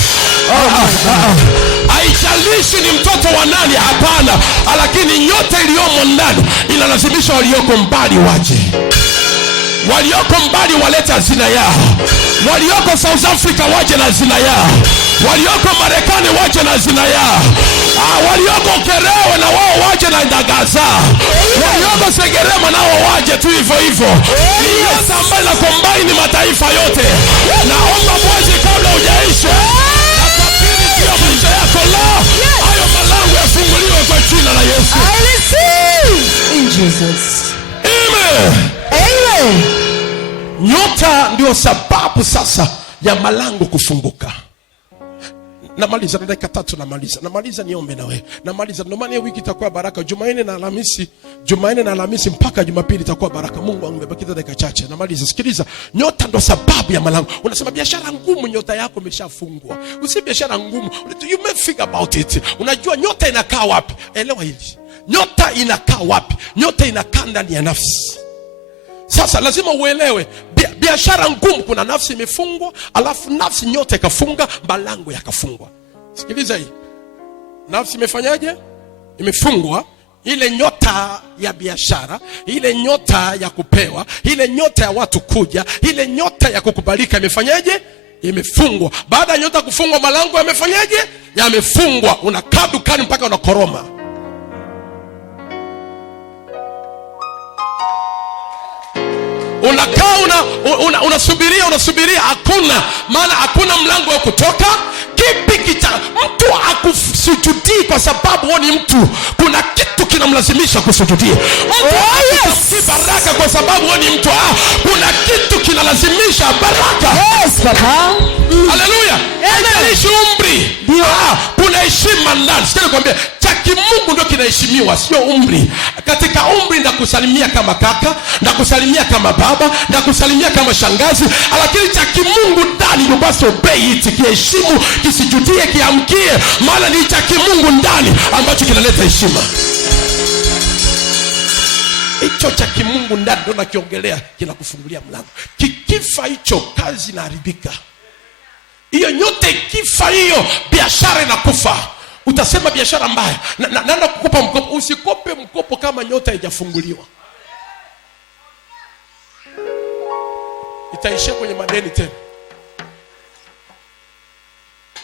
Haijalishi ni mtoto wa nani, hapana, lakini nyota iliyomo ndani inalazimisha walioko mbali waje. Walioko mbali walete hazina yao. Walioko South Africa waje na hazina yao. Walioko Marekani waje na hazina yao. Walioko Ukerewe na wao waje na ndaga zao. Walioko Sengerema nao waje tu hivyo. Ni nyota ambayo inakombaini mataifa yote. Naomba mwezi kabla hujaisha, maisha yako hayo malango yafunguliwe kwa jina la Yesu. I receive in Jesus. Amen. Nyota ndio sababu sasa ya malango kufunguka. Namaliza na dakika 3 namaliza niombe na wewe. Namaliza ndio maana wiki itakuwa baraka. Jumanne na Alhamisi mpaka Jumapili itakuwa baraka. Mungu angebakiza dakika chache. Namaliza. Sikiliza. Nyota ndio sababu ya malango. Unasema biashara ngumu, nyota yako imeshafungwa. Usi biashara ngumu. You may think about it. Unajua nyota inakaa wapi? Elewa hili. Nyota inakaa wapi? Nyota inakaa ndani ya nafsi. Sasa lazima uelewe biashara ngumu, kuna nafsi imefungwa, alafu nafsi nyota ikafunga, malango yakafungwa. Sikiliza hii. nafsi imefanyaje? Imefungwa. Ile nyota ya biashara, ile nyota ya kupewa, ile nyota ya watu kuja, ile nyota ya kukubalika imefanyaje? Imefungwa. Baada ya nyota kufungwa, malango yamefanyaje? Yamefungwa. Unakaa dukani mpaka unakoroma. Unakaa unasubiria hakuna, maana hakuna mlango wa kutoka. Kipi mtu akusujudii kwa sababu wewe ni mtu? Kuna kitu kinamlazimisha kusujudia. Mtu akusujudii baraka kwa sababu wewe ni mtu. Kuna kitu kinalazimisha baraka. Yes, Papa. Haleluya. Haijalishi umri. Kuna heshima ndani. Sikia nikwambie, cha kimungu ndio kinaheshimiwa, sio umri. Katika umri ndakusalimia kama kaka, ndakusalimia kama baba, ndakusalimia kama shangazi, lakini cha kimungu ndani ndio basi obey it, kiheshimu, kisijudie, kiamkie, maana ni cha kimungu ndani ambacho kinaleta heshima. Hicho cha kimungu ndani ndio nakiongelea, kinakufungulia mlango. Kikifa hicho, kazi inaharibika. Hiyo nyote kifa, hiyo biashara inakufa. Utasema biashara mbaya. Naenda kukupa mkopo. Usikope mkopo kama nyota haijafunguliwa. Itaishia kwenye madeni tena.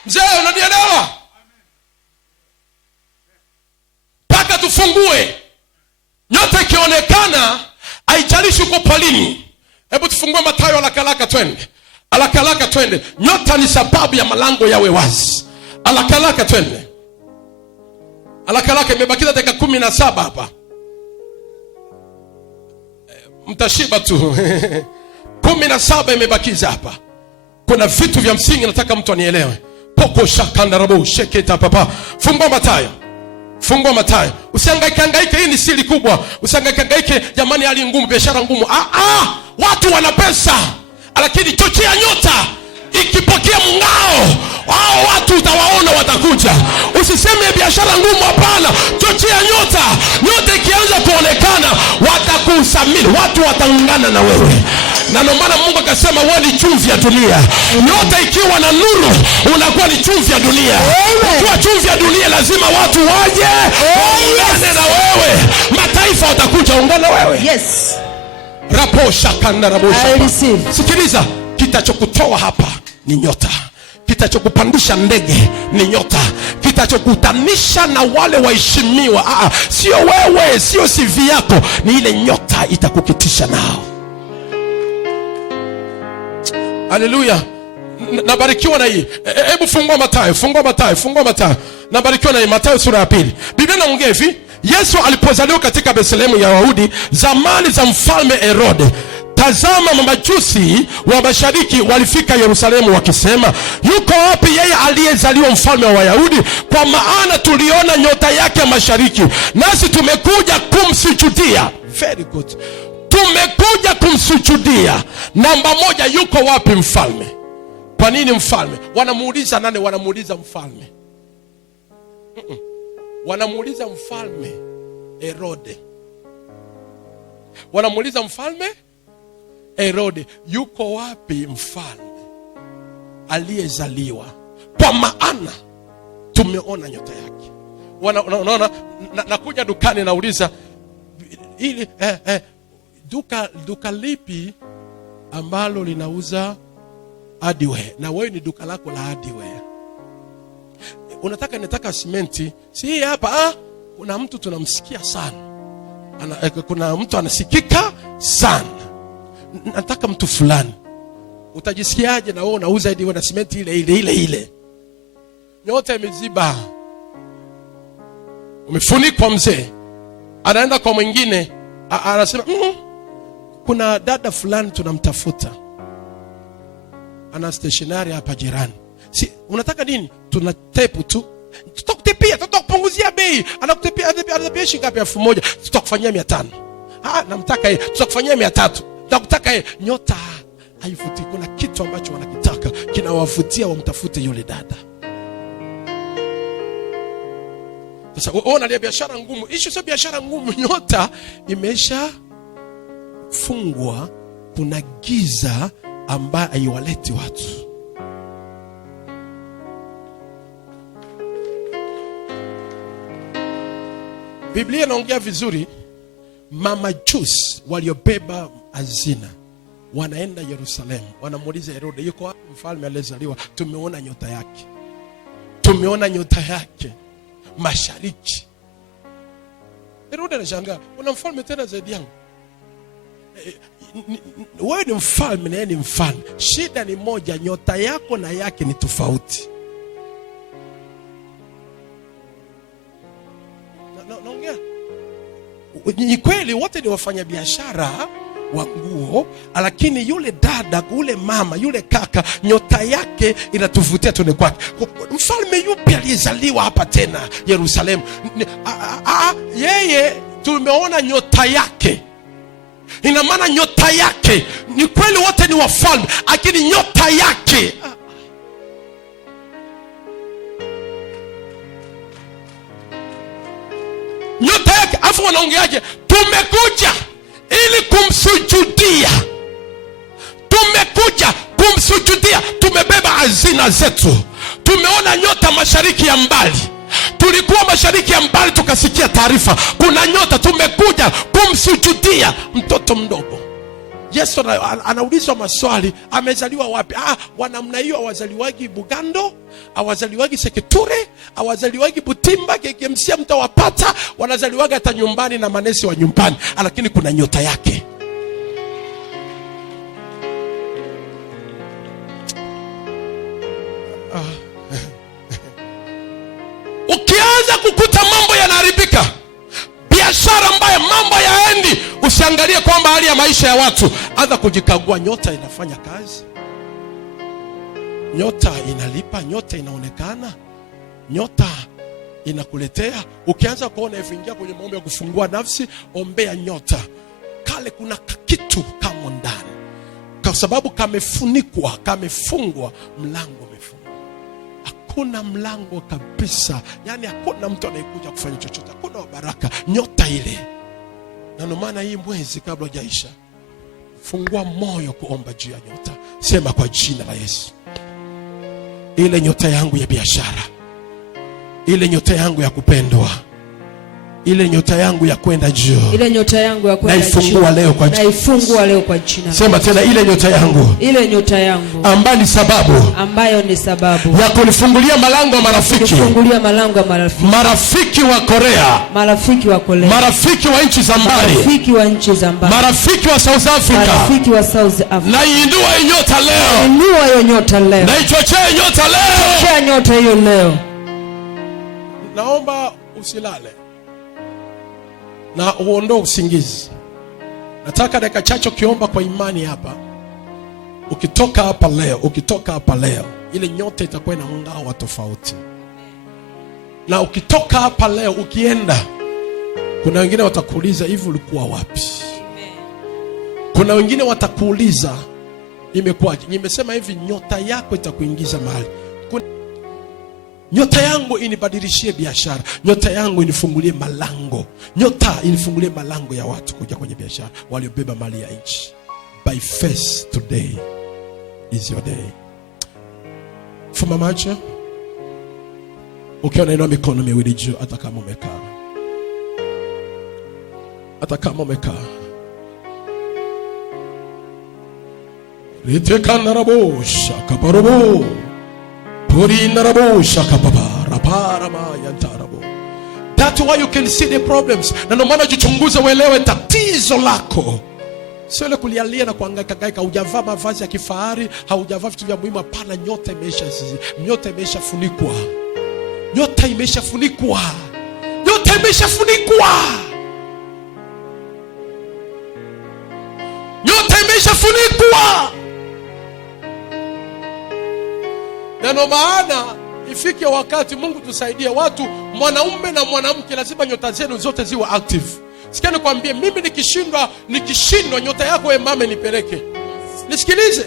Mzee, unanielewa? Paka tufungue. Nyota ikionekana, haijalishi uko palini. Hebu tufungue Mathayo alakalaka twende. Alakalaka twende. Nyota ni sababu ya malango yawe wazi. Alakalaka twende. Alakalaka imebakiza dakika 17 hapa. Mtashiba tu. 17 imebakiza hapa. Kuna vitu vya msingi nataka mtu anielewe. Poko shakanda rabo sheketa papa. Fungua Mathayo. Fungua Mathayo. Usihangaike, hii ni siri kubwa. Usihangaike, jamani, hali ngumu, biashara ngumu. Watu wana pesa, lakini chochea nyota. Ikipokea mngao, hao watu utawaona watakuja. Usiseme biashara ngumu, hapana. Chochea nyota. Nyota ikianza kuonekana, watakusamini, watu wataungana na wewe. Na ndio maana Mungu akasema wewe ni chumvi ya dunia. Nyota ikiwa na nuru, unakuwa ni chumvi ya dunia. Ukiwa chumvi ya dunia, lazima watu waje waungane na wewe. Mataifa watakuja ungana na wewe. Yes. Raposha kanda rabosha. Sikiliza, kitachokutoa hapa ni nyota. Kitachokupandisha ndege ni nyota. Kitachokutanisha na wale waheshimiwa, sio wewe, sio CV yako, ni ile nyota itakukitisha nao. Haleluya. Nabarikiwa na hii. Hebu fungua Mathayo. Nabarikiwa na hii Mathayo sura ya 2. Biblia inaongea hivi, Yesu alipozaliwa katika Bethlehemu ya Wayahudi zamani za mfalme Herode, tazama mamajusi wa mashariki walifika Yerusalemu wakisema, yuko wapi yeye aliyezaliwa mfalme wa Wayahudi? Kwa maana tuliona nyota yake mashariki, nasi tumekuja kumsujudia. Very good. Tumekuja kumsujudia. Namba 1, yuko wapi mfalme? Kwa nini mfalme? Wanamuuliza nani? Wanamuuliza mfalme. Wanamuuliza mfalme Herode. Wanamuuliza mfalme Herode, yuko wapi mfalme aliyezaliwa? Kwa maana tumeona nyota yake. Unaona, nakuja dukani nauliza ili duka lipi ambalo linauza hardware, na wewe ni duka lako la hardware. Nataka simenti, si hapa. Kuna mtu tunamsikia sana, kuna mtu anasikika sana, nataka mtu fulani. Utajisikiaje na wewe unauza hardware na simenti ile? Nyota imeziba, umefunikwa. Mzee anaenda kwa mwingine, anasema kuna dada fulani tunamtafuta, ana stationery hapa jirani. Si unataka nini? Tuna tape tu, tutakutepia, tutakupunguzia bei. Anakutepia shilingi ngapi? 1000. Tutakufanyia 500. Namtaka yeye, tutakufanyia 300. Nakutaka yeye. Nyota haivuti. Kuna kitu ambacho wanakitaka kinawavutia, wamtafute yule dada. Sasa unaona, biashara ngumu. Issue sio biashara ngumu, nyota imesha fungwa. Kuna giza ambaye haiwaleti watu. Biblia inaongea vizuri. Mamajusi waliobeba hazina wanaenda Yerusalemu, wanamuuliza Herode, yuko wapi mfalme aliyezaliwa? Tumeona nyota yake, tumeona nyota yake mashariki. Herode anashangaa, una mfalme tena zaidi yangu? Wewe ni mfalme na yeye ni mfalme. Shida ni moja, nyota yako na yake ni tofauti. Naongea ni kweli, wote ni wafanya biashara wa nguo, lakini yule dada, yule mama, yule kaka, nyota yake inatuvutia tuone kwake. Mfalme yupi aliyezaliwa hapa tena Yerusalemu? Yeye tumeona nyota yake. Ina maana nyota yake ni kweli, wote ni wafalme, lakini nyota yake afu wanaongeaje? Tumekuja ili kumsujudia, tumekuja kumsujudia. Tumebeba hazina zetu. Tumeona nyota mashariki ya mbali, tulikuwa mashariki ya mbali tukasikia taarifa kuna nyota. Tumekuja kumsujudia mtoto mdogo. Yesu anaulizwa maswali, amezaliwa wapi? Wanamna hiyo hawazaliwagi Bugando, hawazaliwagi Seketure, hawazaliwagi Butimba, KMC mtawapata, wanazaliwaga hata nyumbani na manesi wa nyumbani, lakini kuna nyota yake. Ukianza kukuta mambo yanaharibika, biashara mbaya, mambo yaendi, usiangalie kwamba hali ya maisha ya watu, anza kujikagua. Nyota inafanya kazi, nyota inalipa, nyota inaonekana, nyota inakuletea. Ukianza kuona ifingia kwenye maombi ya kufungua nafsi, ombea nyota. Kale kuna kitu kama ndani, kwa sababu kamefunikwa, kamefungwa, mlango umefungwa. Hakuna mlango kabisa, yani hakuna mtu anayekuja kufanya chochote, hakuna baraka. Nyota ile. Na ndio maana hii mwezi kabla hujaisha, fungua moyo kuomba juu ya nyota. Sema kwa jina la Yesu, ile nyota yangu ya biashara, ile nyota yangu ya kupendwa, ile nyota yangu ya kwenda juu, ile nyota yangu ya kwenda juu, naifungua leo kwa jina. Naifungua leo kwa jina. Sema tena, ile nyota yangu, ile nyota yangu ambayo ni sababu ya kunifungulia malango ya marafiki, kunifungulia malango ya marafiki, marafiki wa Korea, marafiki wa Korea, marafiki wa nchi za mbali, marafiki wa nchi za mbali, marafiki wa South Africa, marafiki wa South Africa. Na inua nyota leo, inua hiyo nyota leo, na ichochee nyota leo, chochea nyota hiyo leo. Naomba usilale na uondoe usingizi. Nataka dakika chache ukiomba kwa imani hapa. Ukitoka hapa leo, ile nyota itakuwa na mng'ao wa tofauti. Na ukitoka hapa leo ukienda, kuna wengine watakuuliza hivi ulikuwa wapi? Kuna wengine watakuuliza imekuwaje? Nimesema hivi, nyota yako itakuingiza mahali. Nyota yangu inibadilishie biashara, nyota yangu inifungulie malango, nyota inifungulie malango ya watu kuja kwenye biashara, waliobeba mali ya nchi. By faith today is your day. Fuma macho, ukiwa unainua mikono miwili juu, hata kama umekaa, hata kama umekaa. Ritekana rabo shakabarobo That's why you can see the problems. Na ndio maana jichunguze, uelewe tatizo lako. Sio ile kulialia na kuhangaika. Hujavaa mavazi ya kifahari, haujavaa vitu vya muhimu. Hapana, nyota imeshafunikwa. Nyota imeshafunikwa. Nyota imeshafunikwa. Nyota imeshafunikwa. Na ndio maana ifike wakati, Mungu tusaidie, watu mwanaume na mwanamke lazima nyota zenu zote ziwe active. Sikia nikwambie, mimi nikishindwa nyota yako wewe mama nipeleke. Nisikilize.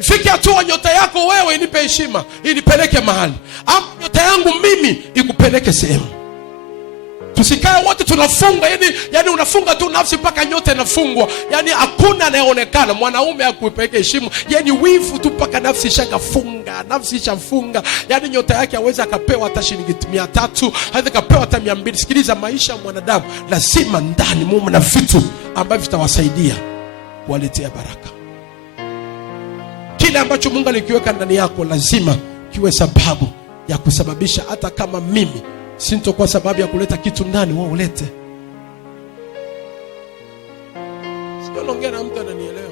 Ifike hatua nyota yako wewe inipe heshima, inipeleke mahali. Ama nyota yangu mimi ikupeleke sehemu. Tusikae wote tunafunga, yani unafunga tu nafsi mpaka nyota inafungwa. Yani hakuna anayeonekana. Mwanaume akupeleke heshima, yani wivu tu mpaka nafsi ishakafunga, nafsi ishafunga. Yani nyota yake hawezi akapewa hata shilingi 300, hawezi akapewa hata 200. Sikiliza, maisha ya mwanadamu lazima ndani mume na vitu ambavyo vitawasaidia kuwaletea baraka. Kile ambacho Mungu alikiweka ndani yako lazima kiwe sababu ya kusababisha, hata kama mimi sintokuwa sababu ya kuleta kitu ndani, wewe ulete. Sio naongea na mtu ananielewa.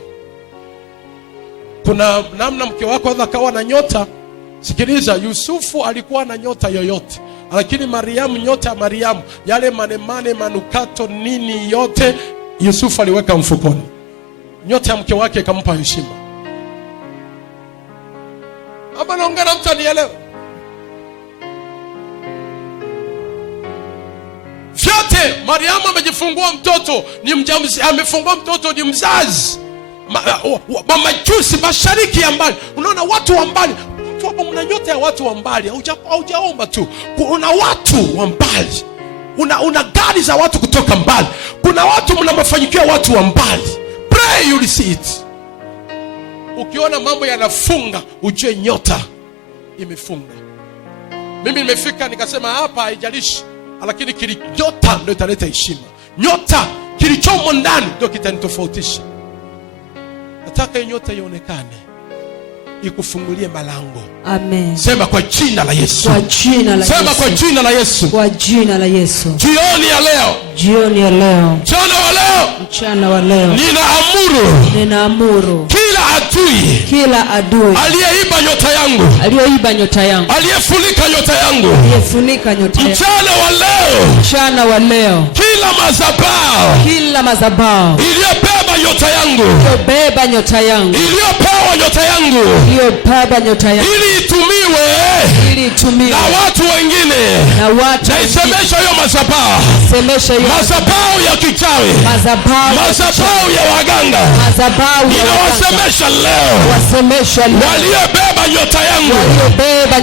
Kuna namna mke wako akawa na nyota. Sikiliza, Yusufu alikuwa na nyota yoyote, lakini Mariamu, nyota ya Mariamu, yale manemane, manukato, nini yote Yusufu aliweka mfukoni. Nyota ya mke wake ikampa heshima. Ama naongea na mtu anielewe. Vyote Mariamu amejifungua mtoto, ni mjamzito, amefungua mtoto, ni mzazi. Mamajusi mashariki ya mbali. Unaona watu wa mbali. Mtu hapo, mna nyota ya watu wa mbali. Haujaomba tu. Kuna watu wa mbali. Una gari za watu kutoka mbali. Kuna watu mna mafanikio watu wa mbali. Pray you see it. Ukiona mambo yanafunga, ujue nyota imefunga. Mimi nimefika nikasema hapa haijalishi, lakini nyota ndio italeta heshima. Nyota kilichomo ndani ndio kitanitofautisha. Nataka nyota ionekane, ikufungulie malango. Amen. Sema kwa jina la Yesu. Kwa jina la Yesu. Sema kwa jina la Yesu. Kwa jina la Yesu. Jioni ya leo. Jioni ya leo. Mchana wa leo. Mchana wa leo. Ninaamuru. Kila adui aliyeiba nyota yangu. Aliyefunika nyota yangu. Mchana wa leo. Kila mazabao iliyobeba nyota yangu. Iliyopewa nyota yangu. Ili itumiwe na watu wengine. Naisemesha hiyo mazabao. Mazabao ya kichawi. Mazabao ya waganga. Ninawasemesha leo. Waliobeba nyota yangu.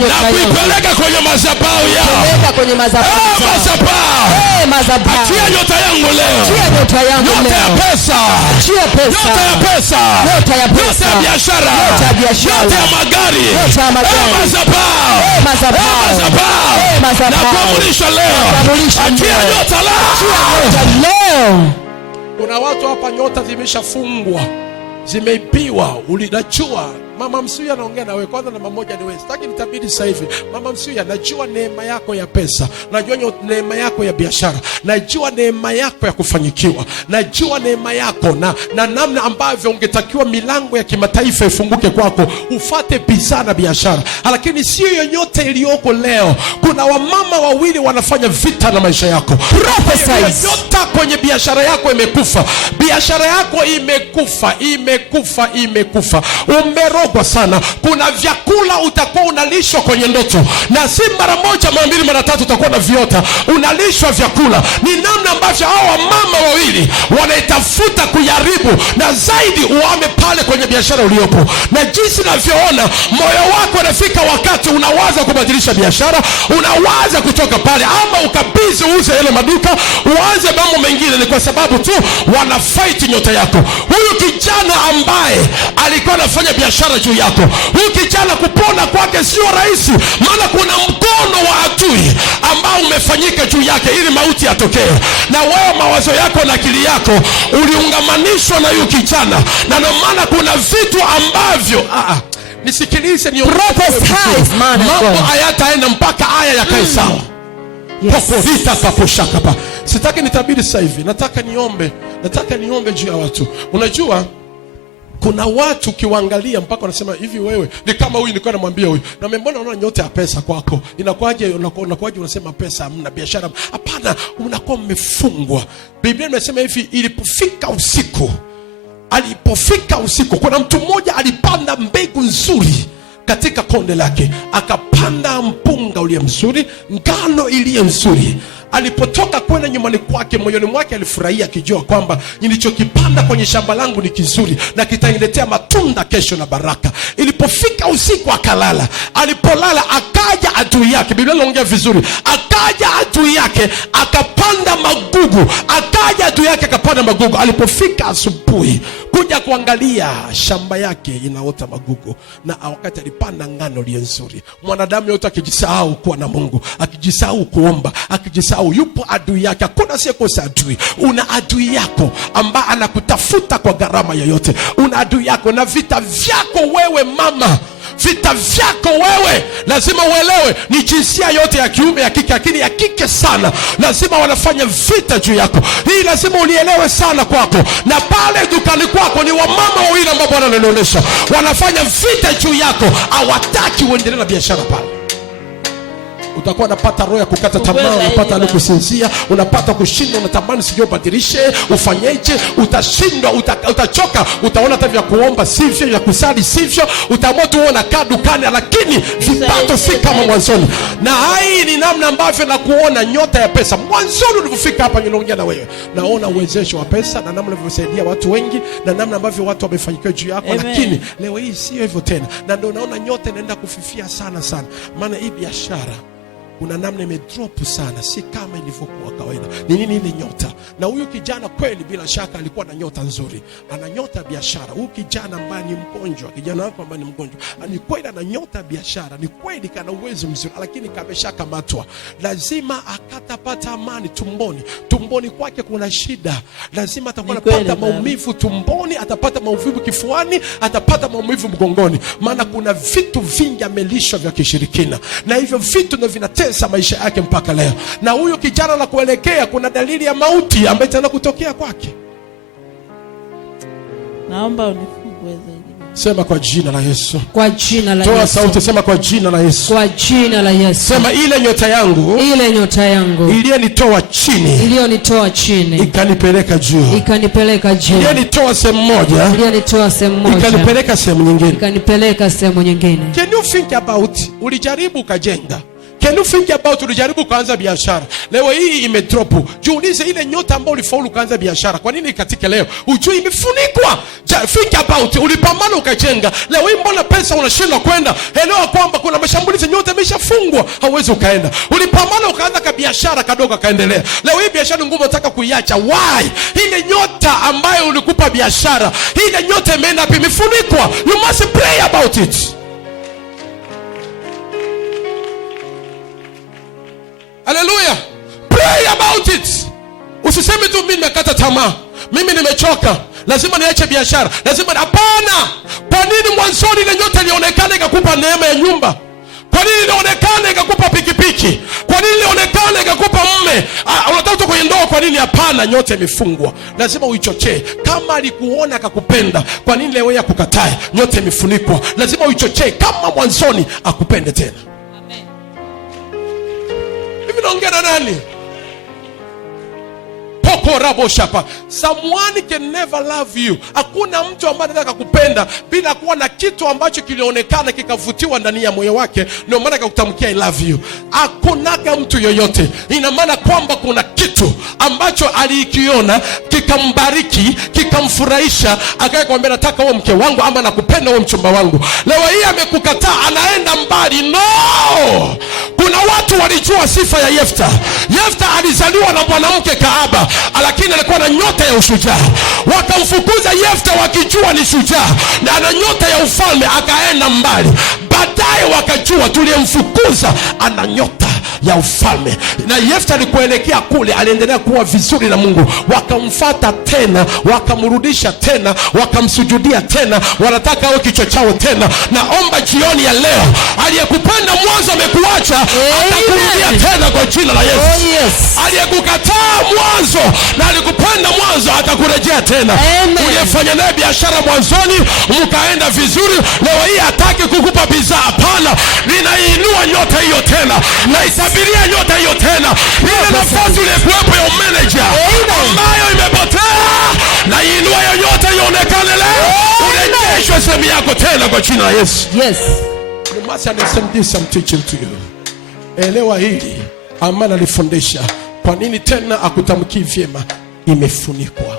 Na kuipeleka kwenye mazabao yao. Mazabao. Achia nyota yangu leo. Nyota ya pesa. Nyota ya biashara. Nyota ya magari. Mazabao. Na kuamurisha leo. Achia nyota leo. Kuna watu hapa nyota zimeshafungwa, zimeibiwa. Ulinajua Mama Msuya anaongea na wewe kwanza, namba moja ni wewe. Sitaki nitabidi sasa hivi. Mama Msuya, najua neema yako ya pesa, najua neema yako ya biashara, najua neema yako ya kufanyikiwa, najua neema yako na namna ambavyo ungetakiwa milango ya kimataifa ifunguke kwako, ufate bidhaa na biashara. Lakini sio yoyote iliyoko leo. Kuna wamama wawili wanafanya vita na maisha yako. Nyota kwenye biashara yako imekufa. Biashara yako imekufa. Umerogwa sana. Kuna vyakula utakuwa unalishwa kwenye ndoto, na si mara moja, mara mbili, mara tatu utakuwa na viota. Unalishwa vyakula. Ni namna ambavyo hao mama wawili wanaitafuta kujaribu na zaidi uame pale kwenye biashara uliopo. Na jinsi navyoona moyo wako unafika wakati unawaza kubadilisha biashara, unawaza kutoka pale, ama ukabizi uuze yale maduka, uanze mambo mengine. Ni kwa sababu tu wanafight nyota yako. Huyu kijana ambaye alikuwa anafanya biashara juu yako, huyu kijana kupona kwake sio rahisi, maana kuna mkono wa adui ambao umefanyika juu yake ili mauti yatokee. Na wewe mawazo yako na akili yako uliungamanishwa na huyu kijana, na ndio maana kuna vitu ambavyo nisikilize, ni mambo hayataenda mpaka haya yakae sawa. Sitaki nitabiri sasa hivi. Nataka niombe juu ya watu. Unajua kuna watu kiwaangalia mpaka wanasema hivi, wewe ni kama huyu. Nilikuwa namwambia huyu, na mbona unaona nyota ya pesa kwako inakuaje? Unakuaje unasema pesa hamna, biashara hapana, unakuwa mmefungwa. Biblia inasema hivi, alipofika usiku, kuna mtu mmoja alipanda mbegu nzuri katika konde lake, akapanda mpunga ule mzuri, ngano ile nzuri. Alipotoka kwenda nyumbani kwake, moyoni mwake alifurahia akijua kwamba nilichokipanda kwenye shamba langu ni kizuri na kitaniletea matunda kesho na baraka. Ilipofika usiku akalala. Alipolala akaja adui yake. Biblia inaongea vizuri. Akaja adui yake akapanda magugu. Akaja adui yake akapanda magugu. Alipofika asubuhi kuja kuangalia shamba yake inaota magugu, na wakati alipanda ngano ile nzuri. Mwanadamu yote akijisahau kuwa na Mungu, akijisahau kuomba, akijisahau, yupo adui yake. Hakuna siyekosa adui. Una adui yako ambaye anakutafuta kwa gharama yoyote. Una adui yako na vita vyako wewe mama. Vita vyako wewe lazima uelewe ni jinsia yote ya kiume ya kike, lakini ya kike sana lazima wanafanya vita juu yako. Hii lazima ulielewe sana kwako. Na pale dukani kwako ni wamama wawili ambao Bwana ananionyesha wanafanya vita juu yako. Hawataki uendelee na biashara pale. Utakuwa unapata roho ya kukata tamaa, unapata ile kusinzia, unapata kushindwa, unatamani sijui ubadilishe, ufanyeje, utashindwa, utachoka, utaona hata vya kuomba sivyo, vya kusali sivyo, utaamua tu unakaa dukani, lakini vipato si kama mwanzoni. Na hii ni namna ambavyo na kuona nyota ya pesa. Mwanzoni ulipofika hapa niliongea na wewe, naona uwezesho wa pesa na namna ulivyosaidia watu wengi na namna ambavyo watu wamefanikiwa juu yako. Amen. Lakini leo hii sio hivyo tena. Na ndio naona nyota inaenda kufifia sana. Maana hii biashara kuna namna imedrop sana, si kama ilivyokuwa kawaida. Ni nini ile nyota? Na huyu kijana kweli bila shaka alikuwa na nyota nzuri. Ana nyota ya biashara. Huyu kijana ambaye ni mgonjwa, kijana wako ambaye ni mgonjwa, ni kweli ana nyota ya biashara. Ni kweli kana uwezo mzuri, lakini kameshakamatwa. Lazima akatapata amani tumboni. Tumboni kwake kuna shida. Lazima atakuwa anapata maumivu tumboni, atapata maumivu kifuani, atapata maumivu mgongoni. Maana kuna vitu vingi amelishwa vya kishirikina. Na hivyo vitu ndio vinatesa maisha yake mpaka leo. Na huyo kijana na kuelekea kuna dalili ya mauti ambayo itaanza kutokea kwake. Naomba unifungue zaidi. Sema kwa jina la Yesu. Kwa jina la Yesu. Toa sauti, sema kwa jina la Yesu. Kwa jina la Yesu. Sema ile nyota yangu. Ile nyota yangu. Iliyonitoa chini. Iliyonitoa chini. Ikanipeleka juu. Ikanipeleka juu. Iliyonitoa sehemu moja. Iliyonitoa sehemu moja. Ikanipeleka sehemu nyingine. Ikanipeleka sehemu nyingine. Can you think about? Ulijaribu ukajenga. Can you think about ulijaribu kuanza biashara? Leo hii imedrop. Jiulize ile nyota ambayo ulifaulu kuanza biashara, kwa nini katika leo? Ujui imefunikwa. Think about ulipambana ukajenga. Leo hii mbona pesa unashindwa kwenda? Elewa kwamba kuna mashambulizi, nyota imeshafungwa, hauwezi ukaenda. Ulipambana ukaanza ka biashara kadogo kaendelea. Leo hii biashara ngumu unataka kuiacha. Why? Ile nyota ambayo ulikupa biashara, ile nyota imeenda wapi? Imefunikwa. You must pray about it. Hallelujah. Pray about it. Usiseme tu mimi nimekata tamaa, mimi nimechoka, lazima niache biashara, lazima. Hapana. Kwa nini mwanzoni ile nyota ilionekana ikakupa neema ya nyumba? Kwa nini ilionekana ikakupa pikipiki? Kwa nini ilionekana ikakupa mume? Unataka kwenye ndoa, kwa nini? Hapana, nyota imefungwa. Lazima uichochee. Kama alikuona akakupenda, kwa nini leo akukatae? Nyota imefunikwa. Lazima uichochee kama mwanzoni akupende tena. Naongea na nani? Poko rabo shapa. Someone can never love you. Hakuna mtu ambaye anataka kupenda bila kuwa na kitu ambacho kilionekana kikavutiwa ndani ya moyo wake, ndio maana akakutamkia I love you. Hakunaga mtu yoyote. Ina maana kwamba kuna kitu ambacho alikiona kikambariki, kikamfurahisha, akakwambia nataka wewe mke wangu, ama nakupenda wewe mchumba wangu. Leo hii amekukataa, anaenda mbali. No! Kuna watu walijua sifa ya Yefta. Yefta alizaliwa na mwanamke kahaba, lakini alikuwa na nyota ya ushujaa. Wakamfukuza Yefta wakijua ni shujaa na ana nyota ya ufalme, akaenda mbali. Baadaye wakajua tuliyemfukuza ana nyota ya ufalme. Na Yefta alikuelekea kule, aliendelea kuwa vizuri na Mungu. Wakamfuata tena, wakamrudisha tena, wakamsujudia tena, wanataka awe kichwa chao tena. Naomba jioni ya leo, aliyekupenda mwanzo amekuacha, atakurudia tena kwa jina la Yesu. Oh, yes. Aliyekukataa mwanzo na alikupenda mwanzo atakurejea tena. Uliyefanya naye biashara mwanzoni mkaenda vizuri, leo hii hataki kukupa bidhaa. Hapana, ninainua nyota hiyo tena, naitabiria nyota hiyo tena. Ile nafasi ilikuwepo ya manager ambayo imepotea, na inua hiyo nyota ionekane leo, urejeshwe sehemu yako tena kwa jina la Yesu. Yes. You must understand this, I'm teaching to you. Elewa hili amana alifundisha. Kwa nini tena akutamki vyema? Imefunikwa.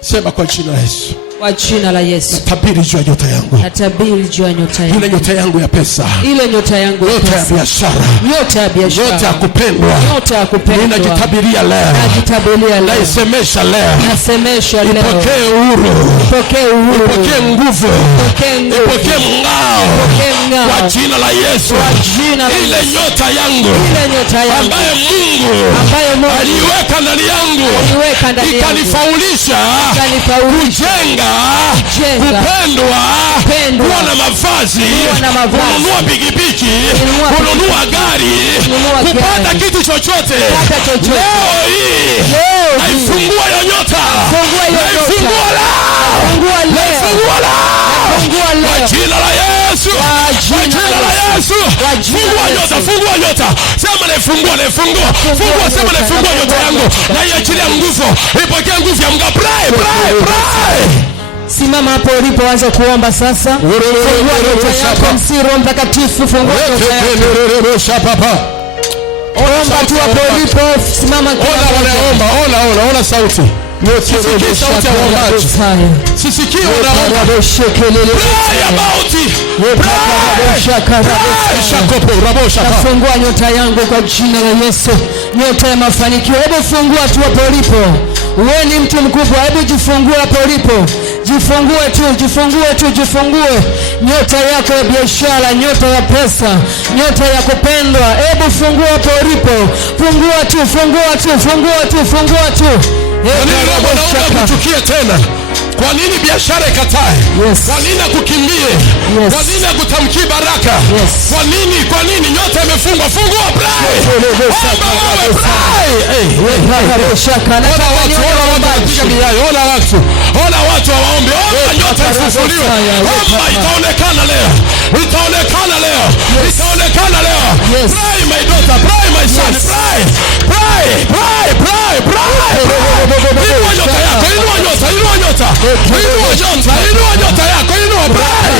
Sema kwa jina la Yesu. Kwa jina la Yesu. Natabiri juu ya nyota yangu. Natabiri juu ya nyota yangu. Ile nyota yangu ya pesa. Ile nyota yangu ya nyota pesa. ya biashara. Nyota ya biashara. Nyota ya kupendwa. Nyota ya kupendwa. Ninajitabiria leo. Najitabiria leo. Naisemesha leo. Nasemesha leo. Ipokee uhuru. Ipokee uhuru. Ipokee nguvu. Ipokee nguvu. Ipokee mng'ao. Ipokee mng'ao. Kwa jina la Yesu. Kwa jina la Yesu. Ile nyota yangu. Ile nyota yangu. Ambaye Mungu aliweka ndani yangu. Aliweka ndani yangu. Ikanifaulisha. Kujenga. Kupendwa. Kuwa na mavazi. Kununua pikipiki. Kununua gari. Kupata kitu chochote. Leo hii. Naifungua hiyo nyota. Naifungua leo. Naifungua leo. Kwa jina la Yesu. Kwa jina la Yesu. Fungua nyota. Fungua nyota. Sema naifungua. Naifungua. Fungua. Sema naifungua nyota yangu. Na iachilia nguvu. Ipokee nguvu ya Mungu. Pray. Pray. Pray. Simama hapo ulipo, anza kuomba sasa. Fungua nyota yako, Roho Mtakatifu, fungua nyota yako. Omba tu hapo ulipo, simama kila ona sauti. Sisikii sauti ya uombaji. Sisikii unaomba. Pray about it. Fungua nyota yangu kwa jina la Yesu. Nyota ya mafanikio. Hebu fungua tu hapo ulipo. Wewe ni mtu mkubwa, hebu jifungue hapo ulipo. Jifungue tu, jifungue tu, jifungue. Nyota yako ya biashara, nyota ya pesa, nyota ya kupendwa. Hebu fungua hapo ulipo. Fungua tu, fungua tu, fungua tu, fungua tu. Naomba kuchukia tena. Kwa nini biashara ikatae? Kwa nini akukimbie? Kwa nini akutamkie baraka? Kwa nini nyota imefungwa? Fungua, pray. Ona watu waombe. Omba nyota ifunguliwe. Omba, itaonekana leo. Itaonekana leo. Itaonekana leo. Pray my daughter, pray my son, pray. Pray, pray, pray, pray. Inua nyota yako, inua nyota, inua nyota. Inua nyota, inua nyota yako, inua, pray.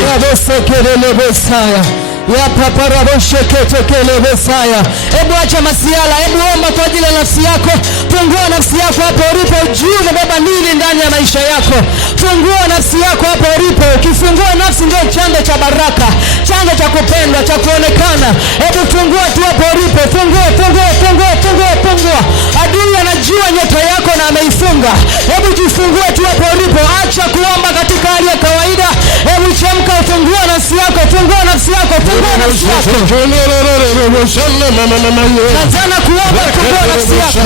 Ya paparabosheketekele besaya. Hebu acha masiala, hebu omba kwa ajili ya nafsi yako. Fungua nafsi yako hapo ulipo, ujue umebeba nini ndani ya maisha yako. Fungua nafsi yako hapo ulipo. Ukifungua nafsi ndio chanzo cha baraka, chanzo cha kupendwa, cha kuonekana. Hebu fungua tu hapo ulipo. Fungua, fungua, fungua, fungua, fungua. Adui anajua nyota yako na ameifunga. Hebu jifungue tu hapo ulipo. Acha kuomba katika hali ya kawaida. Hebu chemka, fungua nafsi yako, fungua nafsi yako. Nazana kuomba, fungua nafsi yako.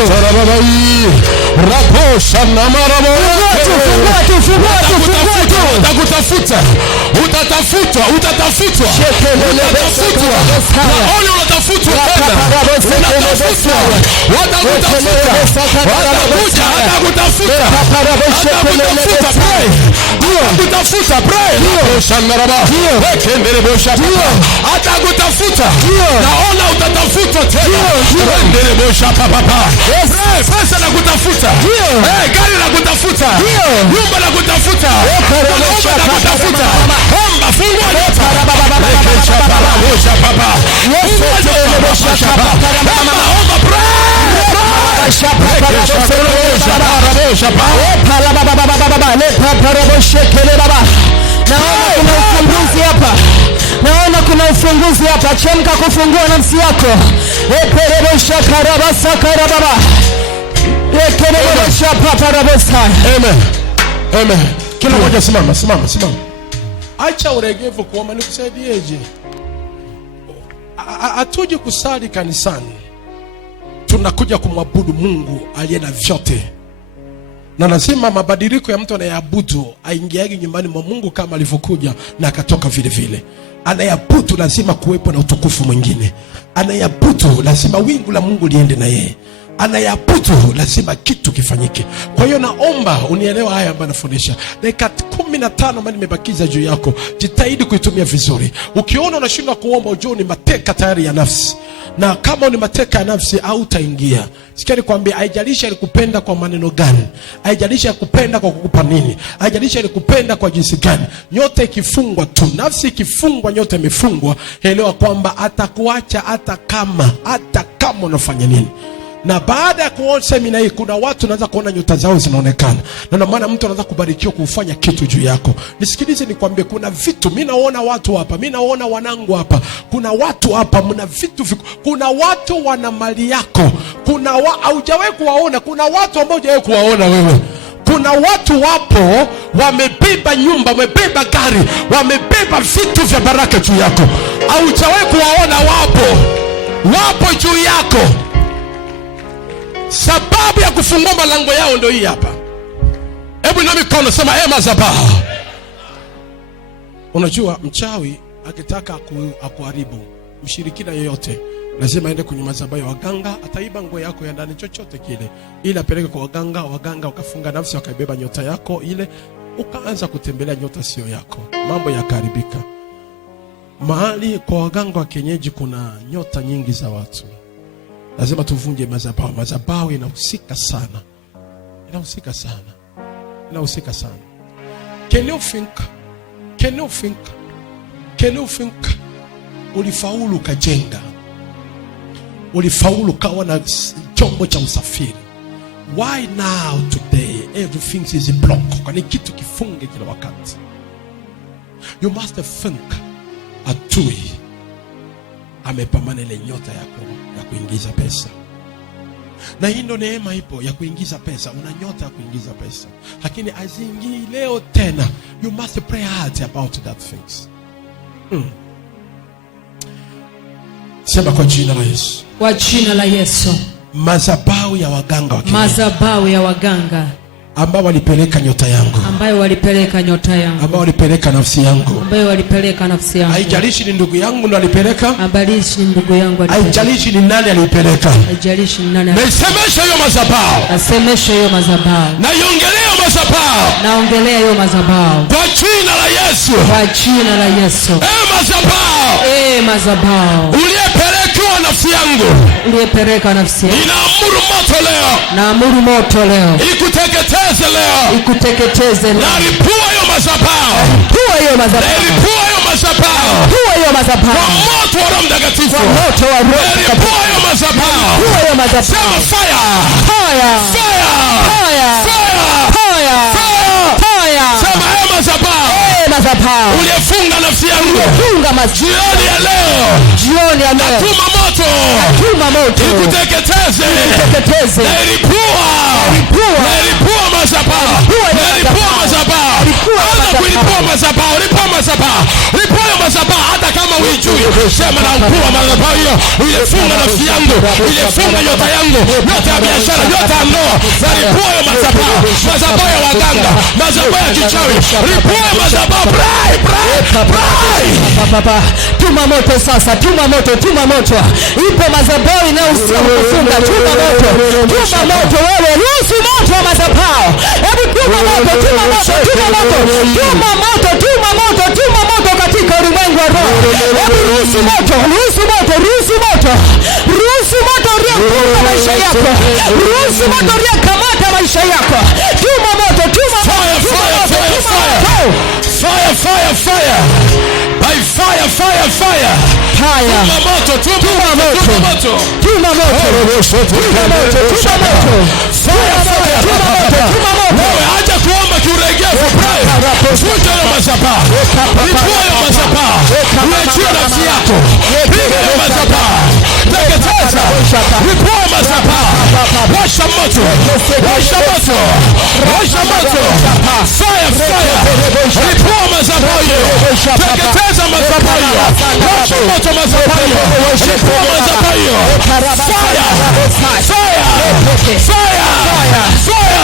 Utakutafuta. Utatafutwa. Utatafutwa. Naona unatafutwa tena. Unatafutwa. Watakutafuta. Watakuja. Atakutafuta. Atakutafuta. Pray. Atakutafuta. Pray. Atakutafuta. Naona utatafutwa tena. Pesa na kutafuta. Gari na kutafuta. Nyumba na kutafuta. Omba na kutafuta. Omba, fungua nyota. Omba, Naona kuna ufunguzi hapa. Chemka kufungua nafsi yako. Amen. Amen. Kila mmoja simama. Acha uregevu kuomba. Nikusaidieje? Hatuji kusali kanisani. Tunakuja kumwabudu Mungu aliye na vyote. Na lazima mabadiliko ya mtu anayeabudu aingiage nyumbani mwa Mungu kama alivyokuja na akatoka vile vile. Anayeabudu lazima kuwepo na utukufu mwingine. Anayeabudu lazima wingu la Mungu liende na yeye. Anayeabudu lazima kitu kifanyike. Kwa hiyo naomba unielewa haya ambayo nafundisha. Dakika 15 ambayo nimebakiza juu yako, jitahidi kuitumia vizuri. Ukiona unashindwa kuomba, ujue ni mateka tayari ya nafsi. Na kama ni mateka ya nafsi, hautaingia. Sikia nikwambie, haijalishi alikupenda kwa maneno gani, haijalishi alikupenda kwa kukupa nini, haijalishi alikupenda kwa jinsi gani. Nyota ikifungwa tu, nafsi ikifungwa, nyota imefungwa, elewa kwamba atakuacha hata kama unafanya nini. Na baada ya kuona semina hii, kuna watu wanaanza kuona nyota zao zinaonekana. Na ndio maana mtu anaanza kubarikiwa kufanya kitu juu yako. Nisikilize nikwambie, kuna vitu mimi naona watu hapa, mimi naona wanangu hapa. Kuna watu hapa mna vitu kuna watu wana mali yako. Haujawahi kuwaona, kuna watu ambao hujawahi kuwaona wewe. Kuna watu wapo wamebeba nyumba, wamebeba gari, wamebeba vitu vya baraka juu yako. Haujawahi kuwaona, wapo juu yako. Sababu ya kufungua malango yao ndio hii hapa. Hebu na mikono sema madhabahu. Unajua mchawi akitaka akuharibu, mshirikina yoyote lazima aende kwenye madhabahu ya waganga. Ataiba nguo yako ya ndani, chochote kile, ili apeleke kwa waganga. Waganga wakafunga nafsi, wakaibeba nyota yako ile, ukaanza kutembelea nyota sio yako, mambo yakaharibika. Mahali kwa waganga wa kienyeji kuna nyota nyingi za watu. Lazima tuvunje madhabahu. Madhabahu inahusika sana. Can you think ulifaulu kajenga, ulifaulu kawa na chombo cha usafiri. Why now today everything is blocked? Kwani kitu kifunge kila wakati. You must think atui amepambana ile nyota yako ya kuingiza pesa. Na hii ndo neema ipo ya kuingiza pesa. Una nyota ya kuingiza pesa, lakini aziingii leo tena. You must pray hard about that things. Sema kwa jina la Yesu. Kwa jina la Yesu. Madhabahu ya waganga wa kienyeji. Madhabahu ya waganga ambao walipeleka nyota yangu, ambao walipeleka nyota yangu, ambao walipeleka nafsi yangu, ambao walipeleka nafsi yangu. Haijalishi ni ndugu yangu ndo alipeleka, haijalishi ni ndugu yangu alipeleka, haijalishi ni nani alipeleka, haijalishi ni nani alipeleka. Nasemesha hiyo madhabahu, nasemesha hiyo madhabahu, naiongelea madhabahu, naongelea hiyo madhabahu kwa jina la Yesu, kwa jina la Yesu. Madhabahu, madhabahu uliyepeleka nafsi yangu, uliyepeleka nafsi yangu, ninaamuru moto leo, naamuru moto leo, ikuteketeze leo, ikuteketeze leo. Nalipua hiyo madhabahu, nalipua hiyo madhabahu, nalipua hiyo madhabahu, nalipua hiyo madhabahu kwa moto wa Roho Mtakatifu, kwa moto wa Roho Mtakatifu, nalipua hiyo madhabahu, nalipua hiyo madhabahu. Sema fire, fire, fire, fire, fire, fire. Sema madhabahu, madhabahu uliyefunga nafsi yangu, uliyefunga jioni ya leo, jioni ya leo, natuma moto, natuma moto, ikuteketeze, ikuteketeze. Nalipua madhabahu, nalipua madhabahu, nalipua madhabahu, nalipua madhabahu, nalipua madhabahu. Hata kama hujui, sema nalipua madhabahu hiyo, uliyefunga nafsi yangu, uliyefunga nyota yangu, nyota ya biashara, nyota ya ndoa. Nalipua madhabahu, madhabahu ya waganga, madhabahu ya kichawi, nalipua madhabahu. Baba, tuma moto sasa, tuma moto, tuma moto. Ipo madhabahu inayohusiana kufunga, tuma moto, tuma moto wewe, ruhusu moto wa madhabahu. Hebu tuma moto, tuma moto, tuma moto, tuma moto, tuma moto, tuma moto katika ulimwengu wa roho. Hebu ruhusu moto, ruhusu moto, ruhusu moto, ruhusu moto uliofunga maisha yako, ruhusu moto uliokamata maisha yako. Tuma moto, tuma moto, tuma moto, tuma moto. Fire, fire, fire. By fire, fire, fire. Fire. Tuma moto, tuma moto, tuma moto. Tuma moto. Tuma moto, tuma moto. Fire, fire, tuma moto, tuma moto. Wewe acha kuomba kiuregevu, pray. Futa hiyo madhabahu. Lipua hiyo madhabahu. Uachie nafsi yako. Piga hiyo madhabahu. Teketeza. Lipua madhabahu. Washa moto. Washa moto. Washa moto. Fire, fire. Lipua madhabahu hiyo. Teketeza madhabahu hiyo. Washa moto madhabahu hiyo. Lipua madhabahu hiyo. Fire. Fire. Fire.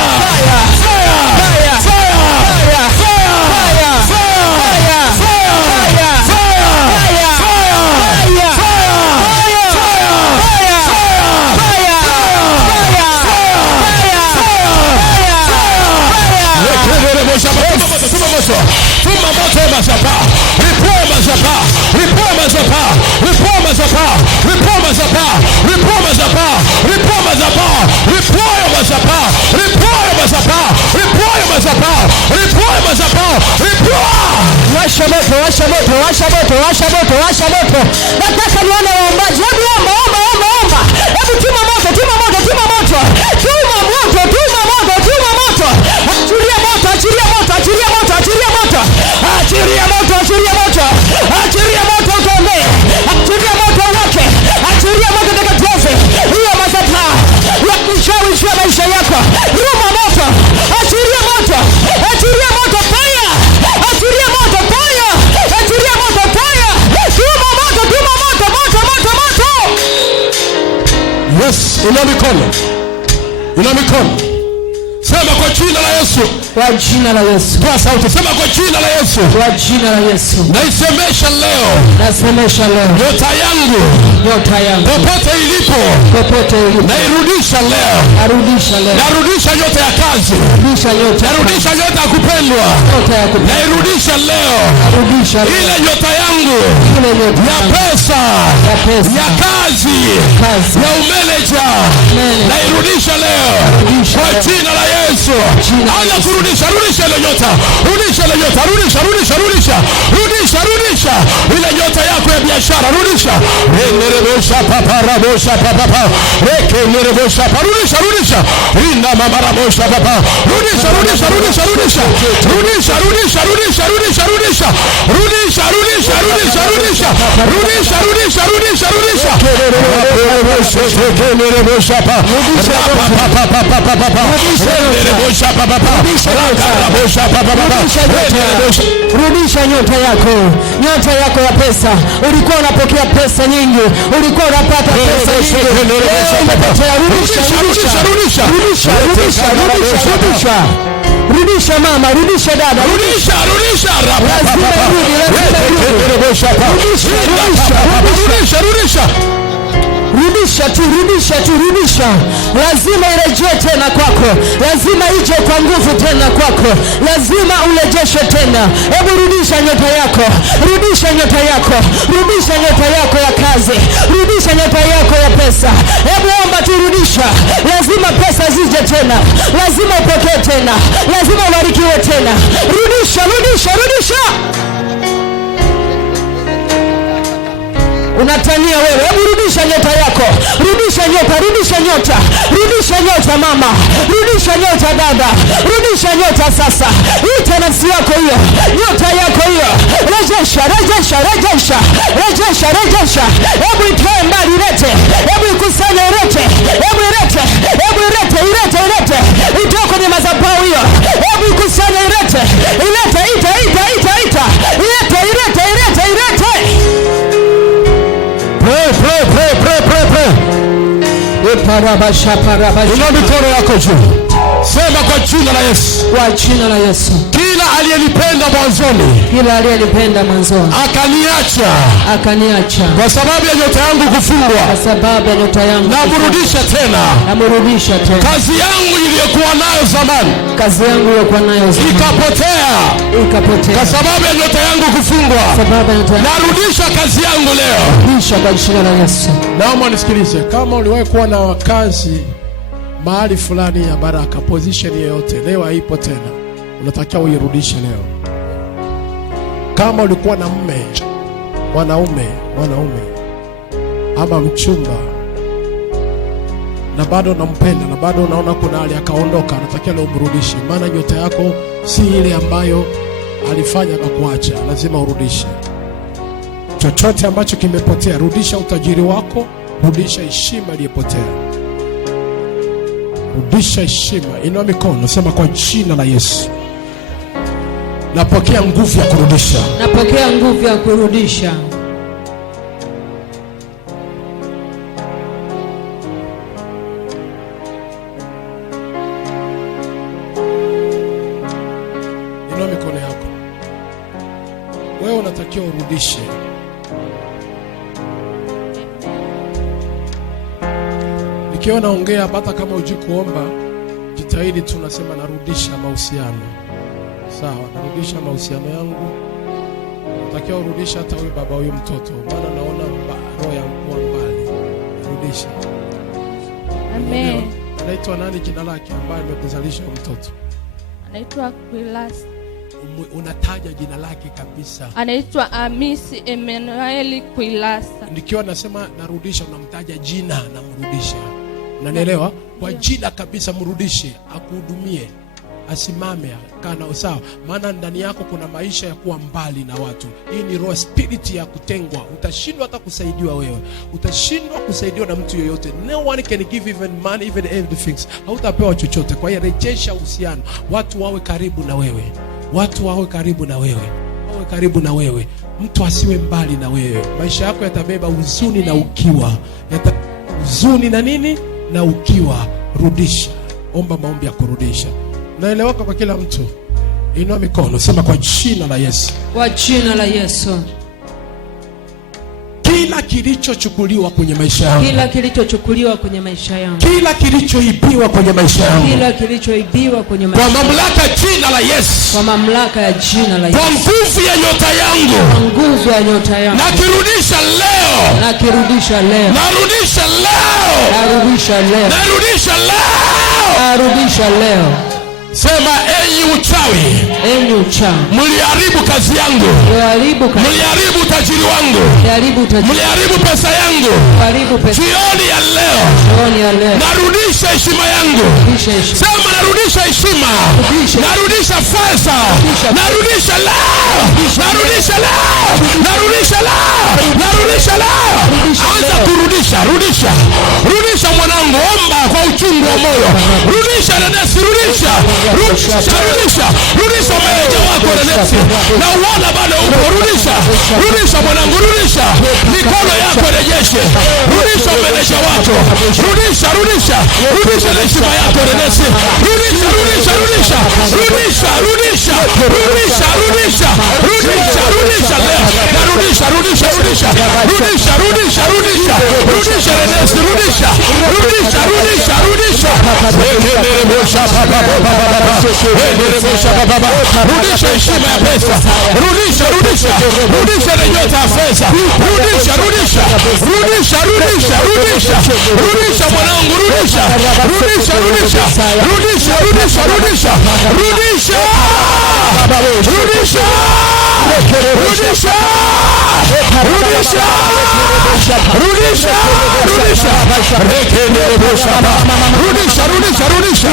Tuma moto madhabahu, lipua madhabahu, lipua madhabahu, lipua madhabahu, lipua madhabahu, lipua madhabahu, lipua madhabahu, lipua madhabahu, lipua madhabahu, lipua madhabahu, lipua madhabahu, lipua. Washa moto, washa moto, washa moto, washa moto, washa moto. Nataka nione waombaji. Hebu omba, omba, omba, omba. Hebu tuma moto, tuma moto, tuma Yes, ina mikono. Ina mikono. Sema kwa jina la Yesu. Kwa jina la Yesu. Kwa sauti sema kwa jina la Yesu. Kwa jina la Yesu. Naisemesha leo. Nasemesha leo. Nyota yangu. Nyota yangu. Popote ilipo. Popote ilipo. Nairudisha leo. Narudisha leo. Narudisha nyota ya kazi. Narudisha nyota. Narudisha nyota ya kupendwa. Nyota ya kupendwa. Nairudisha leo. Narudisha leo. Ile nyota yangu. Ile nyota ya pesa. Ya pesa. Ya kazi. Kazi. Ya umeneja. Nairudisha leo. Kwa jina la Yesu. Anza kurudisha, rudisha ile nyota. Rudisha ile nyota, rudisha. Rudisha ile nyota yako ya biashara, rudisha. Nerebosha papa rabosha papa. Nerebosha papa, rudisha. Inda mama rabosha papa. Rudisha. Rudisha nyota yako. Nyota yako ya pesa. Ulikuwa unapokea pesa nyingi. Ulikuwa unapata pesa nyingi. Rudisha mama, rudisha dada. Rudisha. Rudisha. Lazima irejee tena kwako. Lazima ije kwa nguvu tena kwako. Lazima urejeshe tena. Hebu rudisha nyota yako. Rudisha nyota yako ya kazi. Rudisha nyota yako ya pesa. Hebu omba tu, rudisha. Lazima pesa zije tena. Lazima upokee tena. Lazima ubarikiwe tena. Rudisha. Unatania wewe. Hebu rudisha nyota yako. Rudisha nyota mama. Rudisha nyota dada. Rudisha nyota sasa. Ita nafsi yako hiyo. Nyota yako hiyo. Rejesha. Hebu itoe mbali, ilete. Hebu ikusanye, ilete. Hebu ilete. Itoe kwenye madhabahu hiyo. Hebu ikusanye, ilete. Ita. Pray. Inua mikono yako juu. Sema kwa jina la Yesu. Kwa jina la Yesu. Kila aliyelipenda mwanzoni akaniacha kwa sababu ya nyota yangu kufungwa, namrudisha tena. Kazi yangu iliyokuwa nayo zamani ikapotea kwa sababu ya nyota yangu kufungwa. Narudisha kazi yangu leo. Kwa jina la Yesu. Naomba nisikilize, kama uliwahi kuwa na kazi mahali fulani ya baraka, position yoyote, leo haipo tena, unatakiwa uirudishe leo. Kama ulikuwa na mume, mwanaume ama mchumba, na bado unampenda na bado unaona kuna hali akaondoka, unatakiwa leo umrudishe, maana nyota yako si ile ambayo alifanya akakuacha. Lazima urudishe chochote ambacho kimepotea. Rudisha utajiri wako, rudisha heshima iliyopotea. Rudisha heshima. Inua mikono, sema kwa jina la Yesu. Napokea nguvu ya kurudisha. Inua mikono yako. Wewe unatakiwa urudishe. Nikiwa naongea hata kama hujui kuomba, jitahidi tunasema narudisha mahusiano. Sawa, narudisha mahusiano yangu. Natakiwa urudisha hata huyu baba, huyu mtoto, maana naona roho yangu kwa mbali. Rudisha. Amen. Anaitwa nani jina lake ambaye amekuzalisha mtoto? Anaitwa Quilasa. Unataja jina lake kabisa. Anaitwa Amisi Emmanuel Quilasa. Nikiwa nasema narudisha, unamtaja jina, namrudisha. Unanielewa? Kwa jina kabisa, mrudishe, akuhudumie, asimame, kana sawa. Maana ndani yako kuna maisha ya kuwa mbali na watu. Hii ni roho, spirit ya kutengwa. Utashindwa hata kusaidiwa wewe. Utashindwa kusaidiwa na mtu yoyote. No one can give even money, even everything. Hautapewa chochote. Kwa hiyo rejesha uhusiano. Watu wawe karibu na wewe. Wawe karibu na wewe. Mtu asiwe mbali na wewe. Maisha yako yatabeba huzuni na ukiwa. huzuni na nini na ukiwa, rudisha. Omba maombi ya kurudisha. Naeleweka kwa kila mtu? Inua mikono, sema kwa jina la Yesu. Kwa jina la Yesu. Kila kilichochukuliwa kwenye maisha yangu, kila kilichochukuliwa kwenye maisha yangu, kila kilichoibiwa kwenye maisha yangu, kila kilichoibiwa kwenye maisha yangu, kwa mamlaka ya jina la Yesu, kwa mamlaka ya jina la Yesu, kwa nguvu ya nyota yangu, kwa nguvu ya nyota yangu, nakirudisha leo, nakirudisha leo, narudisha leo, narudisha leo, narudisha leo, narudisha leo. Sema enyi uchawi, enyi uchawi, mliharibu kazi yangu, mliharibu utajiri wangu, mliharibu pesa yangu. Jioni ya leo, narudisha heshima yangu. Sema narudisha heshima, narudisha fedha, narudisha leo, narudisha leo, narudisha leo, narudisha leo. Anza kurudisha, rudisha, rudisha mwanangu, omba kwa uchungu wa moyo. Rudisha Renesi, rudisha, rudisha, rudisha meneja wako Renesi, na uona bado uko. Rudisha, rudisha mwanangu, rudisha, mikono yako rejeshe. Rudisha meneja wako, rudisha, rudisha, rudisha heshima yako Renesi. Rudisha, rudisha, rudisha, rudisha, rudisha, rudisha, rudisha, rudisha, rudisha leo, narudisha, rudisha, rudisha, rudisha, rudisha, rudisha, rudisha Renesi, rudisha, rudisha, rudisha, rudisha. Rudisha heshima ya pesa, rudisha, rudisha, rudisha nyota ya fedha, rudisha, rudisha, rudisha, rudisha, rudisha, rudisha mwanangu, rudisha, rudisha, rudisha, rudisha, rudisha, rudisha, rudisha, rudisha, rudisha, rudisha, rudisha, rudisha, rudisha, rudisha, rudisha,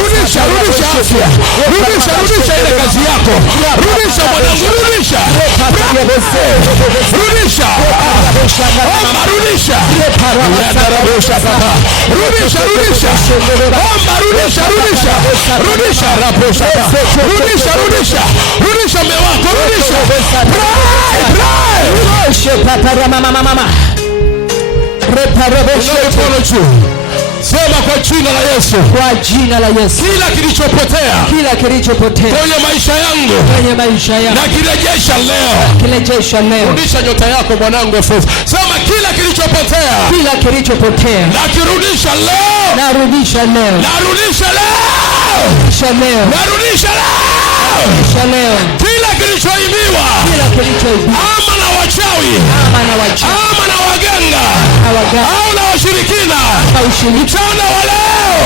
rudisha, rudisha afya, rudisha, rudisha ile kazi yako, rudisha mwanangu, rudisha, rudisha, omba, rudisha, rudisha, rudisha, omba, rudisha, rudisha, rudisha, raposha, rudisha, rudisha, rudisha mewako, rudisha, sema kwa jina la Yesu, kwa jina la Yesu, kila kilichopotea, kila kilichopotea kwenye maisha yangu, kwenye maisha yangu, na kirejesha leo, kirejesha leo. Rudisha nyota yako mwanangu Efeso. Sema kila kilichopotea, kila kilichopotea, na kirudisha leo, narudisha leo, narudisha leo, narudisha leo, narudisha leo, narudisha leo. Kila kilichoibiwa, kila kilichoibiwa, ama na wachawi, ama na wachawi, ama na waganga, au na washirikina, mchana wa leo,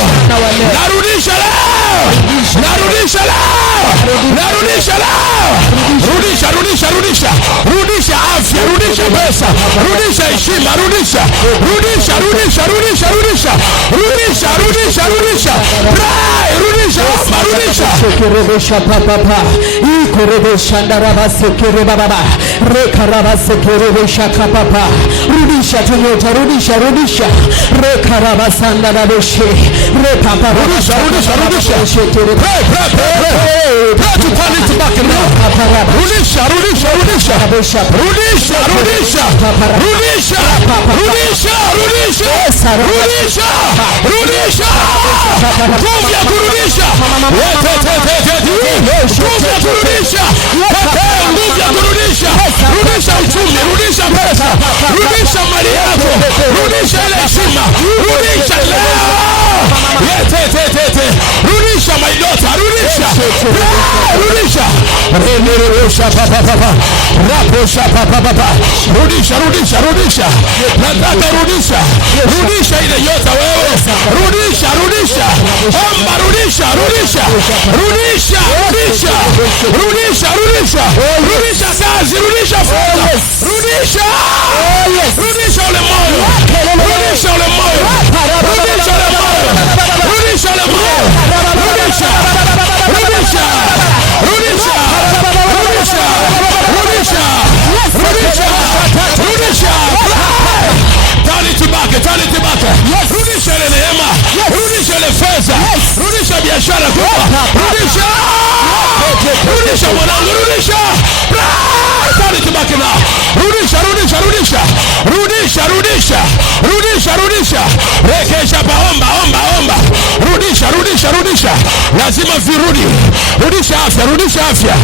narudisha leo, narudisha leo, narudisha leo. Rudisha, rudisha, rudisha, rudisha afya, rudisha pesa, rudisha heshima, rudisha, rudisha, rudisha, rudisha, rudisha, rudisha, rudisha, rudisha, rudisha, rudisha. Sekerebesha papa, ikorebesha ndaraba sekerebaba, rekaraba sekerebesha kapapa. Rudisha tunyota, rudisha, rudisha, rekaraba sandarabeshe, repapa, rudisha, rudisha, rudisha. Pray to turn it back now. Rudisha, rudisha, rudisha, rudisha, rudisha, rudisha, rudisha, rudisha, rudisha, rudisha, nguvu ya kurudisha, nguvu ya kurudisha, nguvu ya kurudisha, rudisha uchumi, rudisha pesa, rudisha mali yako, rudisha ile heshima, rudisha leo, rudisha my daughter, rudisha, rudisha, rudisha papa, rudisha, rudisha, rudisha, nataka rudisha, rudisha ile nyota wewe, rudisha, rudisha, omba, rudisha, rudisha, rudisha, rudisha, rudisha, rudisha, rudisha kazi, rudisha fedha, rudisha, rudisha ule moyo, rudisha ule moyo, rudisha ule moyo, rudisha ule moyo, rudisha, rudisha, rudisha, rudisha, rudisha, rudisha, rudisha, turn it back, turn it back, rudisha ile neema, rudisha ile fedha, rudisha biashara kubwa, rudisha, rudisha mwanangu, rudisha, turn it back now, rudisha, rudisha, rudisha, rudisha, rudisha, rudisha. rudisha. Rekesha omba. Rudisha. Lazima virudi. Rudisha afya.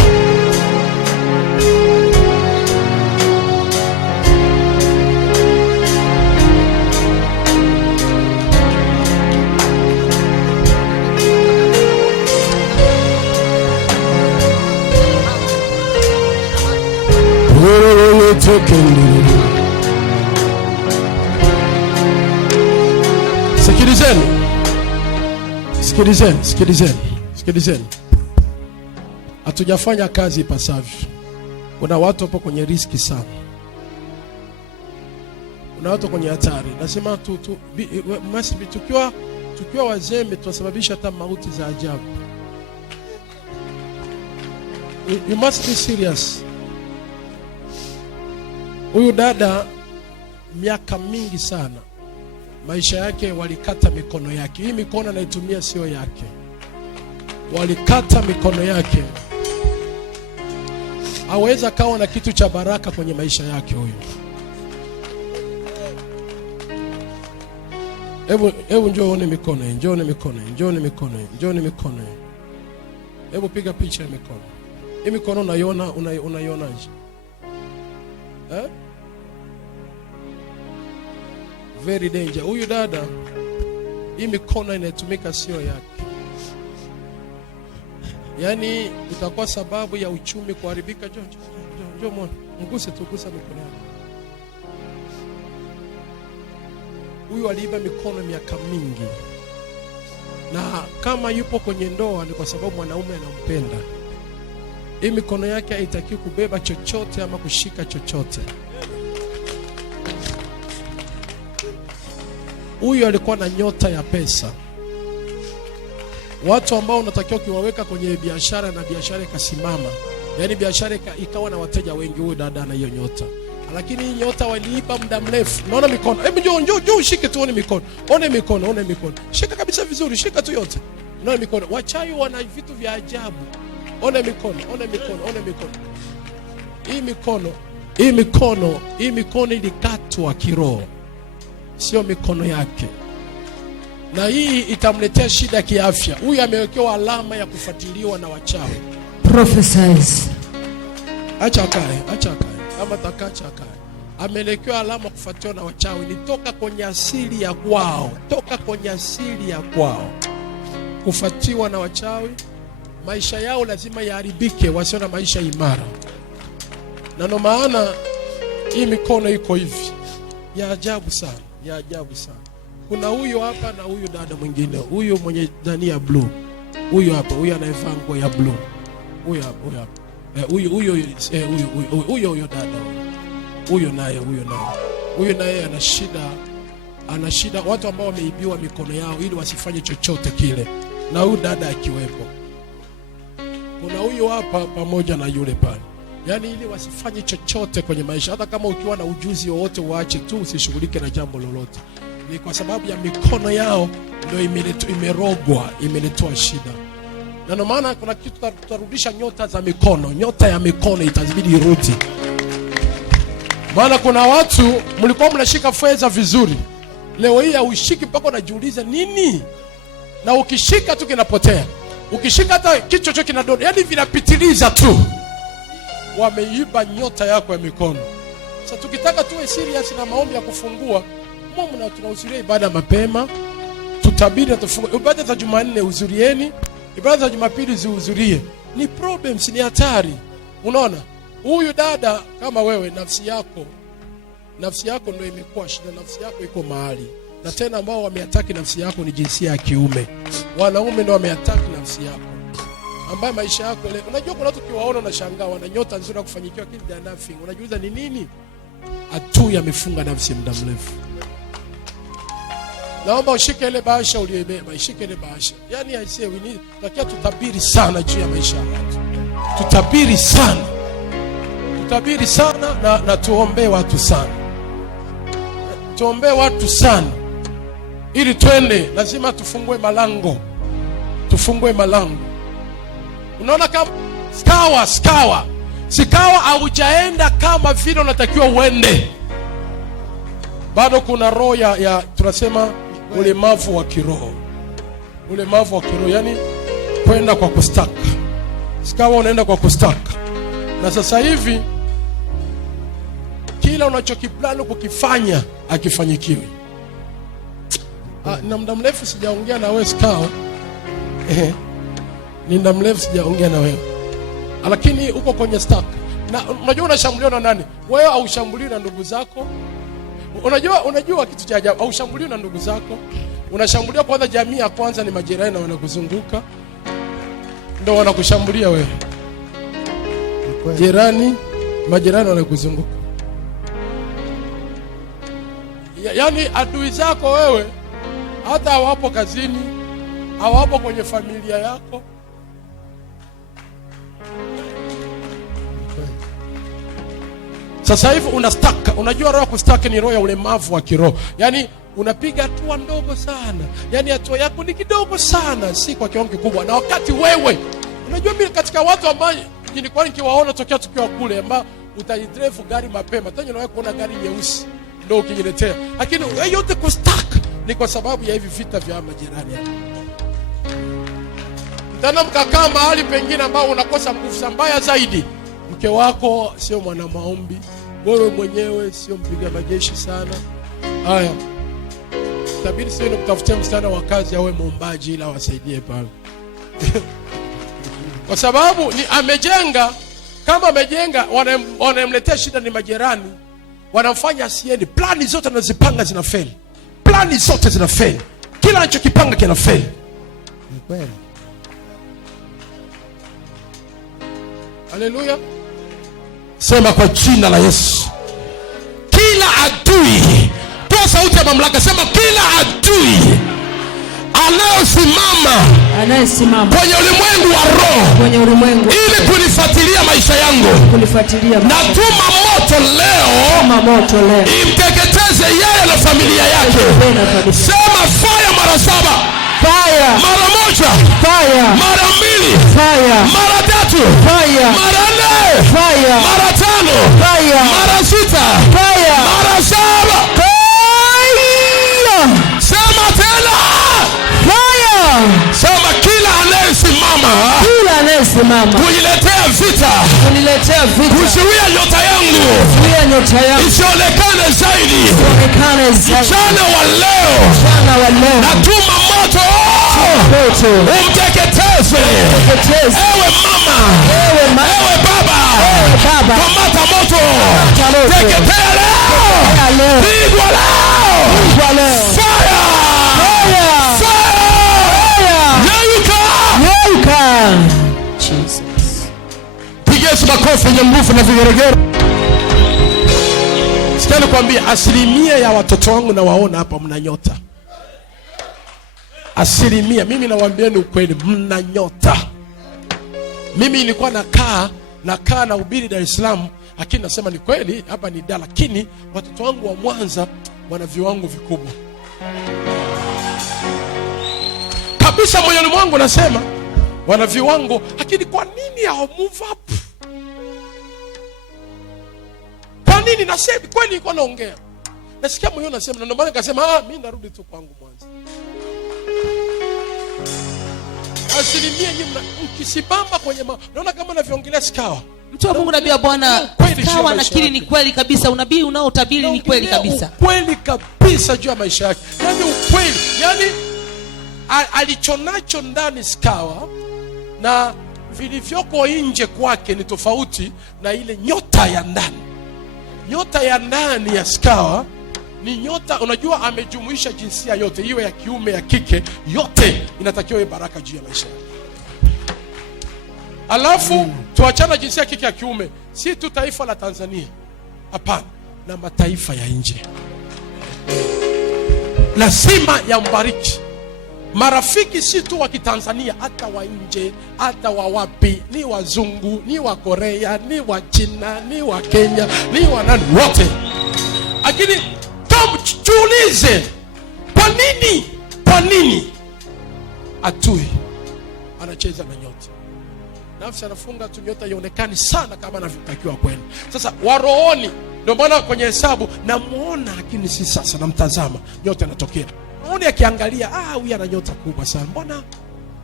Sikilizeni. Hatujafanya kazi ipasavyo. Kuna watu hapo kwenye riski sana. Kuna watu kwenye hatari. Lazima tukiwa wazembe tunasababisha hata mauti za ajabu. You must be serious. Huyu dada miaka mingi sana, maisha yake walikata mikono yake. Hii mikono anaitumia sio yake. Walikata mikono yake. Hawezi kawa na kitu cha baraka kwenye maisha yake huyu. Hebu njoo uone mikono, njoo mikono. Hebu piga picha ya mikono. Hii mikono unaionaje? Very danger. Huyu dada, hii mikono inatumika sio yake. Yaani itakuwa sababu ya uchumi kuharibika. Njoo mwana, mguse mikono yako. Huyu aliiba mikono miaka mingi. Na kama yupo kwenye ndoa ni kwa sababu mwanaume anampenda. Hii mikono yake haitaki kubeba chochote ama kushika chochote. Huyu alikuwa na nyota ya pesa. Watu ambao unatakiwa kiwaweka kwenye biashara na biashara ikasimama. Yaani biashara ikawa na wateja wengi, huyu dada na hiyo nyota. Lakini hii nyota waliiba muda mrefu. Unaona mikono? Hebu njoo ushike tuone mikono. One mikono. Shika kabisa vizuri, shika tu yote. Unaona mikono? Wachawi wana vitu vya ajabu. One mikono. Hii mikono ilikatwa kiroho. Sio mikono yake. Na hii itamletea shida ya kiafya. Huyu amewekewa alama ya kufuatiliwa na wachawi. Prophesize. Acha akae. Kama takacha akae. Amelekewa alama kufuatiliwa na wachawi. Ni toka kwenye asili ya kwao. Kufuatiliwa na wachawi. Maisha yao lazima yaharibike, wasio na maisha imara. Na ndio maana hii mikono iko hivi. Ya ajabu sana. Kuna huyu hapa na huyu dada mwingine. Huyu mwenye ndani ya blue. Huyu hapa, huyu anayevaa nguo ya blue. Huyu hapa. Huyo dada. Huyo naye ana shida. Watu ambao wameibiwa mikono yao ili wasifanye chochote kile. Na huyu dada akiwepo. Kuna huyu hapa pamoja na yule pale. Yaani ili wasifanye chochote kwenye maisha. Hata kama ukiwa na ujuzi wowote waache tu, usishughulike na jambo lolote. Ni kwa sababu ya mikono yao ndio imerogwa, imeletoa shida. Na ndio maana kuna kitu tutarudisha nyota za mikono. Nyota ya mikono itazidi irudi. Maana kuna watu mlikuwa mnashika fedha vizuri. Leo hii haushiki mpaka unajiuliza nini? Na ukishika tu kinapotea. Ukishika hata kichwa chochote kinadondoka. Yaani vinapitiliza tu. Wameiba nyota yako ya mikono. Sasa tukitaka tuwe serious na maombi ya kufungua, Mungu na tunahusiria ibada mapema. Tutabiri na tufungue. Ibada za Jumanne uzurieni, ibada za Jumapili zihudhurie. Ni problems, ni hatari. Unaona? Huyu dada kama wewe nafsi yako ndio imekuwa shida, nafsi yako iko mahali. Na tena ambao wameataki nafsi yako ni jinsia ya kiume. Wanaume ndio wameataki nafsi yako. Ambaye maisha yako leo. Unajua kuna watu kiwaona unashangaa wana nyota nzuri ya kufanyikiwa kitu ya nothing. Unajiuliza ni nini? Atu yamefunga nafsi muda mrefu. Naomba ushike ile bahasha uliyobeba, ishike ile bahasha. Yaani aisee wini, tutakia tutabiri sana juu ya maisha ya watu. Tutabiri sana na tuombee watu sana. Tuombee watu sana. Ili twende lazima tufungue malango. Unaona kama sikawa haujaenda kama vile unatakiwa uende. Bado kuna roho ya tunasema ulemavu wa kiroho. Ulemavu wa kiroho, yani kwenda kwa kustaka. Sikawa unaenda kwa kustaka. Na sasa hivi kila unachokiplano kukifanya akifanyikiwi. Na muda mrefu sijaongea na wewe Sikawa. Ni muda mrefu sijaongea na wewe. Lakini uko kwenye staka. Na unajua unashambuliwa na nani? Wewe au ushambuliwi na ndugu zako? Unajua kitu cha ajabu, au ushambuliwi na ndugu zako? Unashambuliwa kwanza, jamii ya kwanza ni majirani na wanakuzunguka. Ndio wanakushambulia wewe. Majirani wanakuzunguka. Yaani adui zako wewe hata hawapo kazini, hawapo kwenye familia yako. Sasa hivi unastaka. Unajua roho kustaka ni roho ya ulemavu wa kiroho. Yaani unapiga hatua ndogo sana. Yaani hatua yako ni kidogo sana, si kwa kiwango kikubwa. Na wakati wewe, unajua mimi katika watu ambao nilikuwa nikiwaona tokea tukiwa kule, ambao utajidrive gari mapema, tena unawahi kuona gari nyeusi ndio ukijiletea. Lakini yote kustaka ni kwa sababu ya hivi vita vya majirani. Tena mkakaa mahali pengine ambao unakosa nguvu mbaya zaidi. Mke wako sio mwana maombi, wewe mwenyewe sio mpiga majeshi sana. Haya, tabiri sio kutafutia msichana wa kazi awe muombaji ila wasaidie pale. Kwa sababu ni amejenga, kama amejenga wanamletea shida ni majirani, wanamfanya asiende. Plani zote anazipanga zinafeli. Plani zote zinafeli. Kila anachokipanga kinafeli. Ni kweli. Haleluya. Sema kwa jina la Yesu. Kila adui, toa sauti ya mamlaka, sema kila adui anayesimama kwenye ulimwengu wa roho ili kunifuatilia maisha yangu, natuma moto leo imteketeze yeye na familia yake. Sema fire mara 7, fire mara 1, fire mara 2, fire mara 3, fire mara 4, fire mara 5, fire mara 6, fire mara 7, fire. Sema tena fire. Sema kila anayesimama kuniletea vita, kuzuia nyota yangu isionekane zaidi, mchana wa leo natuma moto umteketeze. Ewe mama, ewe baba, kamata moto, teketea leo, pigwa leo, fire. Jesus. Piga Yesu makofi yenye nguvu na vigeregere. Sikia nikwambia, asilimia ya watoto wangu na waona hapa mna nyota. Asilimia, mimi nawaambieni ukweli, mna nyota. Mimi nilikuwa nakaa na ubiri Dar es Salaam, lakini nasema ni kweli hapa ni Dar, lakini watoto wangu wa Mwanza wana viwango vikubwa. Kabisa moyoni mwangu nasema wana viwango, lakini kwa nini hao move up? Kwa nini? Nasema kweli, nilikuwa naongea, nasikia moyo nasema, na ndio maana nikasema mimi narudi tu kwangu Mwanza. Asilimia nyingi mkisimama kwenye naona kama naviongelea Sikawa. Mtu wa Mungu, nabii wa Bwana Sikawa nakiri ni kweli kabisa, unabii unaotabiri ni kweli kabisa. Kweli kabisa juu ya maisha yake. Yaani ukweli, yaani alichonacho ndani Sikawa na vilivyoko nje kwake ni tofauti na ile nyota ya ndani. Nyota ya ndani ya Sikawa ni nyota, unajua amejumuisha jinsia yote, iwe ya kiume ya kike, yote inatakiwa iwe baraka juu ya maisha yake. Alafu tuachana jinsia kike ya kiume, si tu taifa la Tanzania, hapana, na mataifa ya nje lazima yambariki. Marafiki si tu wa Kitanzania, hata wa nje, hata wa wapi, ni wazungu, ni wa Korea, ni wa China, ni wa Kenya, ni wa nani, wote. Lakini tuulize, kwa nini atui anacheza na nyota? Nafsi anafunga tu nyota ionekane sana kama anavyotakiwa kwenda. Sasa warohoni Ndio maana kwenye hesabu namuona, lakini si sasa, namtazama nyota inatokea. Naona akiangalia, huyu ana nyota kubwa sana, mbona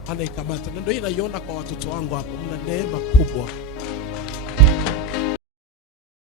anaikamata? Na ndio inaiona kwa watoto wangu hapa, mna neema kubwa.